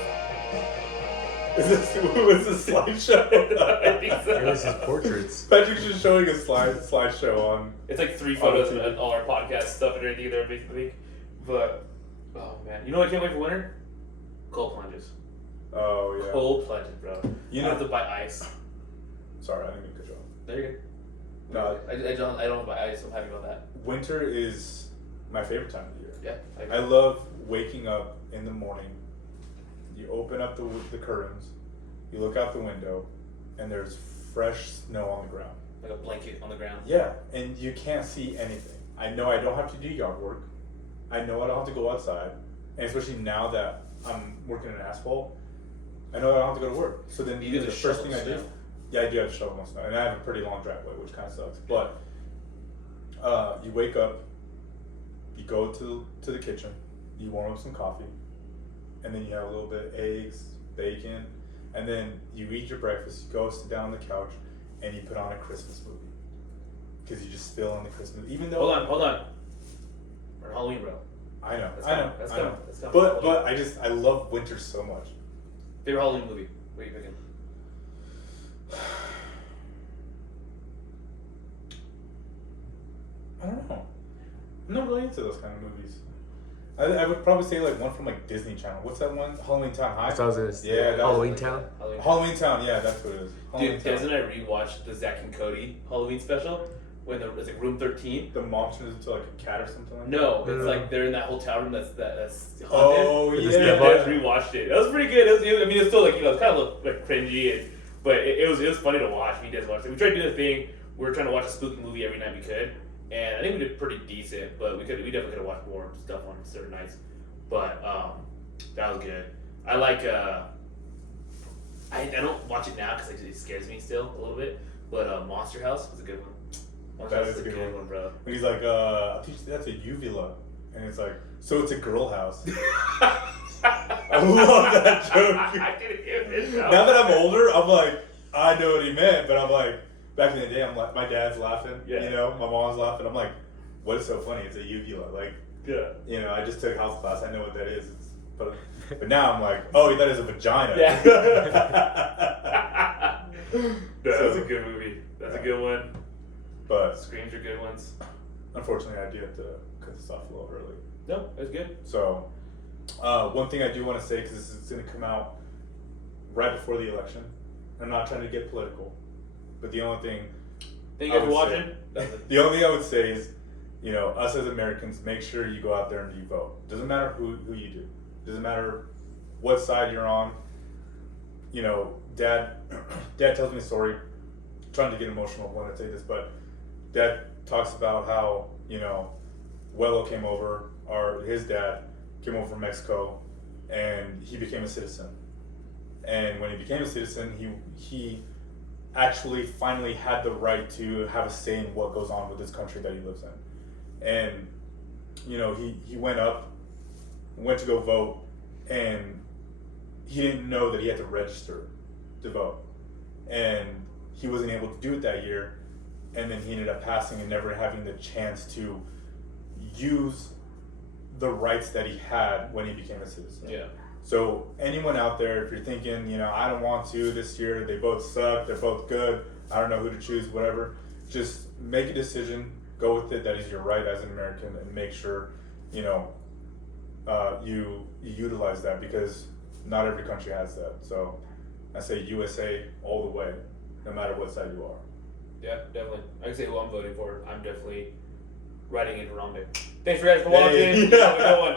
Is this slideshow? I think so. This is portraits. Patrick's just showing a slideshow on. It's like 3 photos TV. and all our podcast stuff and everything there, basically. But, oh man. You know what I can't wait for winter? Cold plunges. Oh yeah. Cold plunges, bro. You I know. have to buy ice. Sorry, I didn't mean to cut you off. There you No, go. I don't buy ice. I'm happy about that. winter is my favorite time of the year. Yeah. I love waking up in the morning. You open up the curtains, you look out the window, and there's fresh snow on the ground. Like a blanket on the ground. Yeah, and you can't see anything. I know I don't have to do yard work. I know I don't have to go outside, and especially now that I'm working in asphalt, I know I don't have to go to work. So then You do the the first thing I shovel do, snow. yeah, I do have to shovel my snow, and I have a pretty long driveway, which kind of sucks. But you wake up, you go to the kitchen, you warm up some coffee, and then you have a little bit of eggs, bacon, and then you eat your breakfast. You go sit down on the couch, and you put on a Christmas movie because you just feel in the Christmas. Even though Hold on. We're Halloween, bro. I know, That's I know, coming, that's I know. coming, that's coming. But I love winter so much. Favorite Halloween movie? What are you picking? I don't know. I'm not really into those kind of movies. I would probably say like one from like Disney Channel. What's that one? Halloween Town High. That's what I was gonna say. Yeah, that Halloween was- Town. Halloween Town. Yeah, that's what it is. Halloween Dude, Town. doesn't I rewatched the Zack and Cody Halloween special when it was like Room 13? The mom turns into like a cat or something like that? No, it's No. like they're in that hotel room that's haunted. Oh, With the yeah. Yeah, I step just rewatched it. That was pretty good. I mean, it's still like it's kind of like cringy, but it was funny to watch. We did watch it. We tried to do the thing. We were trying to watch a spooky movie every night we could, and I think we did pretty decent. But we definitely could have watched more stuff on certain nights. But that was good. I like. I don't watch it now because it scares me still a little bit. But Monster House was a good one. Monster That House is a good one. bro. When he's like, I think that's a uvula. And it's like, so it's a girl house. I love that joke. I didn't even know. Now that I'm older, I'm like, I know what he meant, but I'm like, back in the day, I'm like, my dad's laughing, Yeah. you know, my mom's laughing. I'm like, what is so funny? It's a uvula. Like, Yeah. you know, I just took house class. I know what that is. But now I'm like, oh, that is a vagina. Yeah. That was a So- good movie. That's a good one. But Screams are good ones. unfortunately, I do have to cut this off a little early. No, it was good. So, one thing I do want to say, because this is going to come out right before the election, I'm not trying to get political, but the only thing Thank I you guys for would say- watching. That's it. the only thing I would say is, you know, us as Americans, make sure you go out there and you vote. Doesn't matter who you do. Doesn't matter what side you're on. You know, Dad tells me a story. I'm trying to get emotional when I say this, but Dad talks about how, you know, Wello came over, or his dad came over from Mexico, and he became a citizen. And when he became a citizen, he actually finally had the right to have a say in what goes on with this country that he lives in. And, you know, he went to go vote, and he didn't know that he had to register to vote. And he wasn't able to do it that year, and then he ended up passing and never having the chance to use the rights that he had when he became a citizen. Yeah. So anyone out there, if you're thinking, you know, I don't want to this year, they both suck, they're both good, I don't know who to choose, whatever, just make a decision, go with it, that is your right as an American, and make sure, you know, you utilize that, because not every country has that. So I say USA all the way, no matter what side you are. Yeah, definitely. I can say who I'm voting for. I'm definitely writing in Harambe. Thanks for guys for watching. Hey. Have a good one.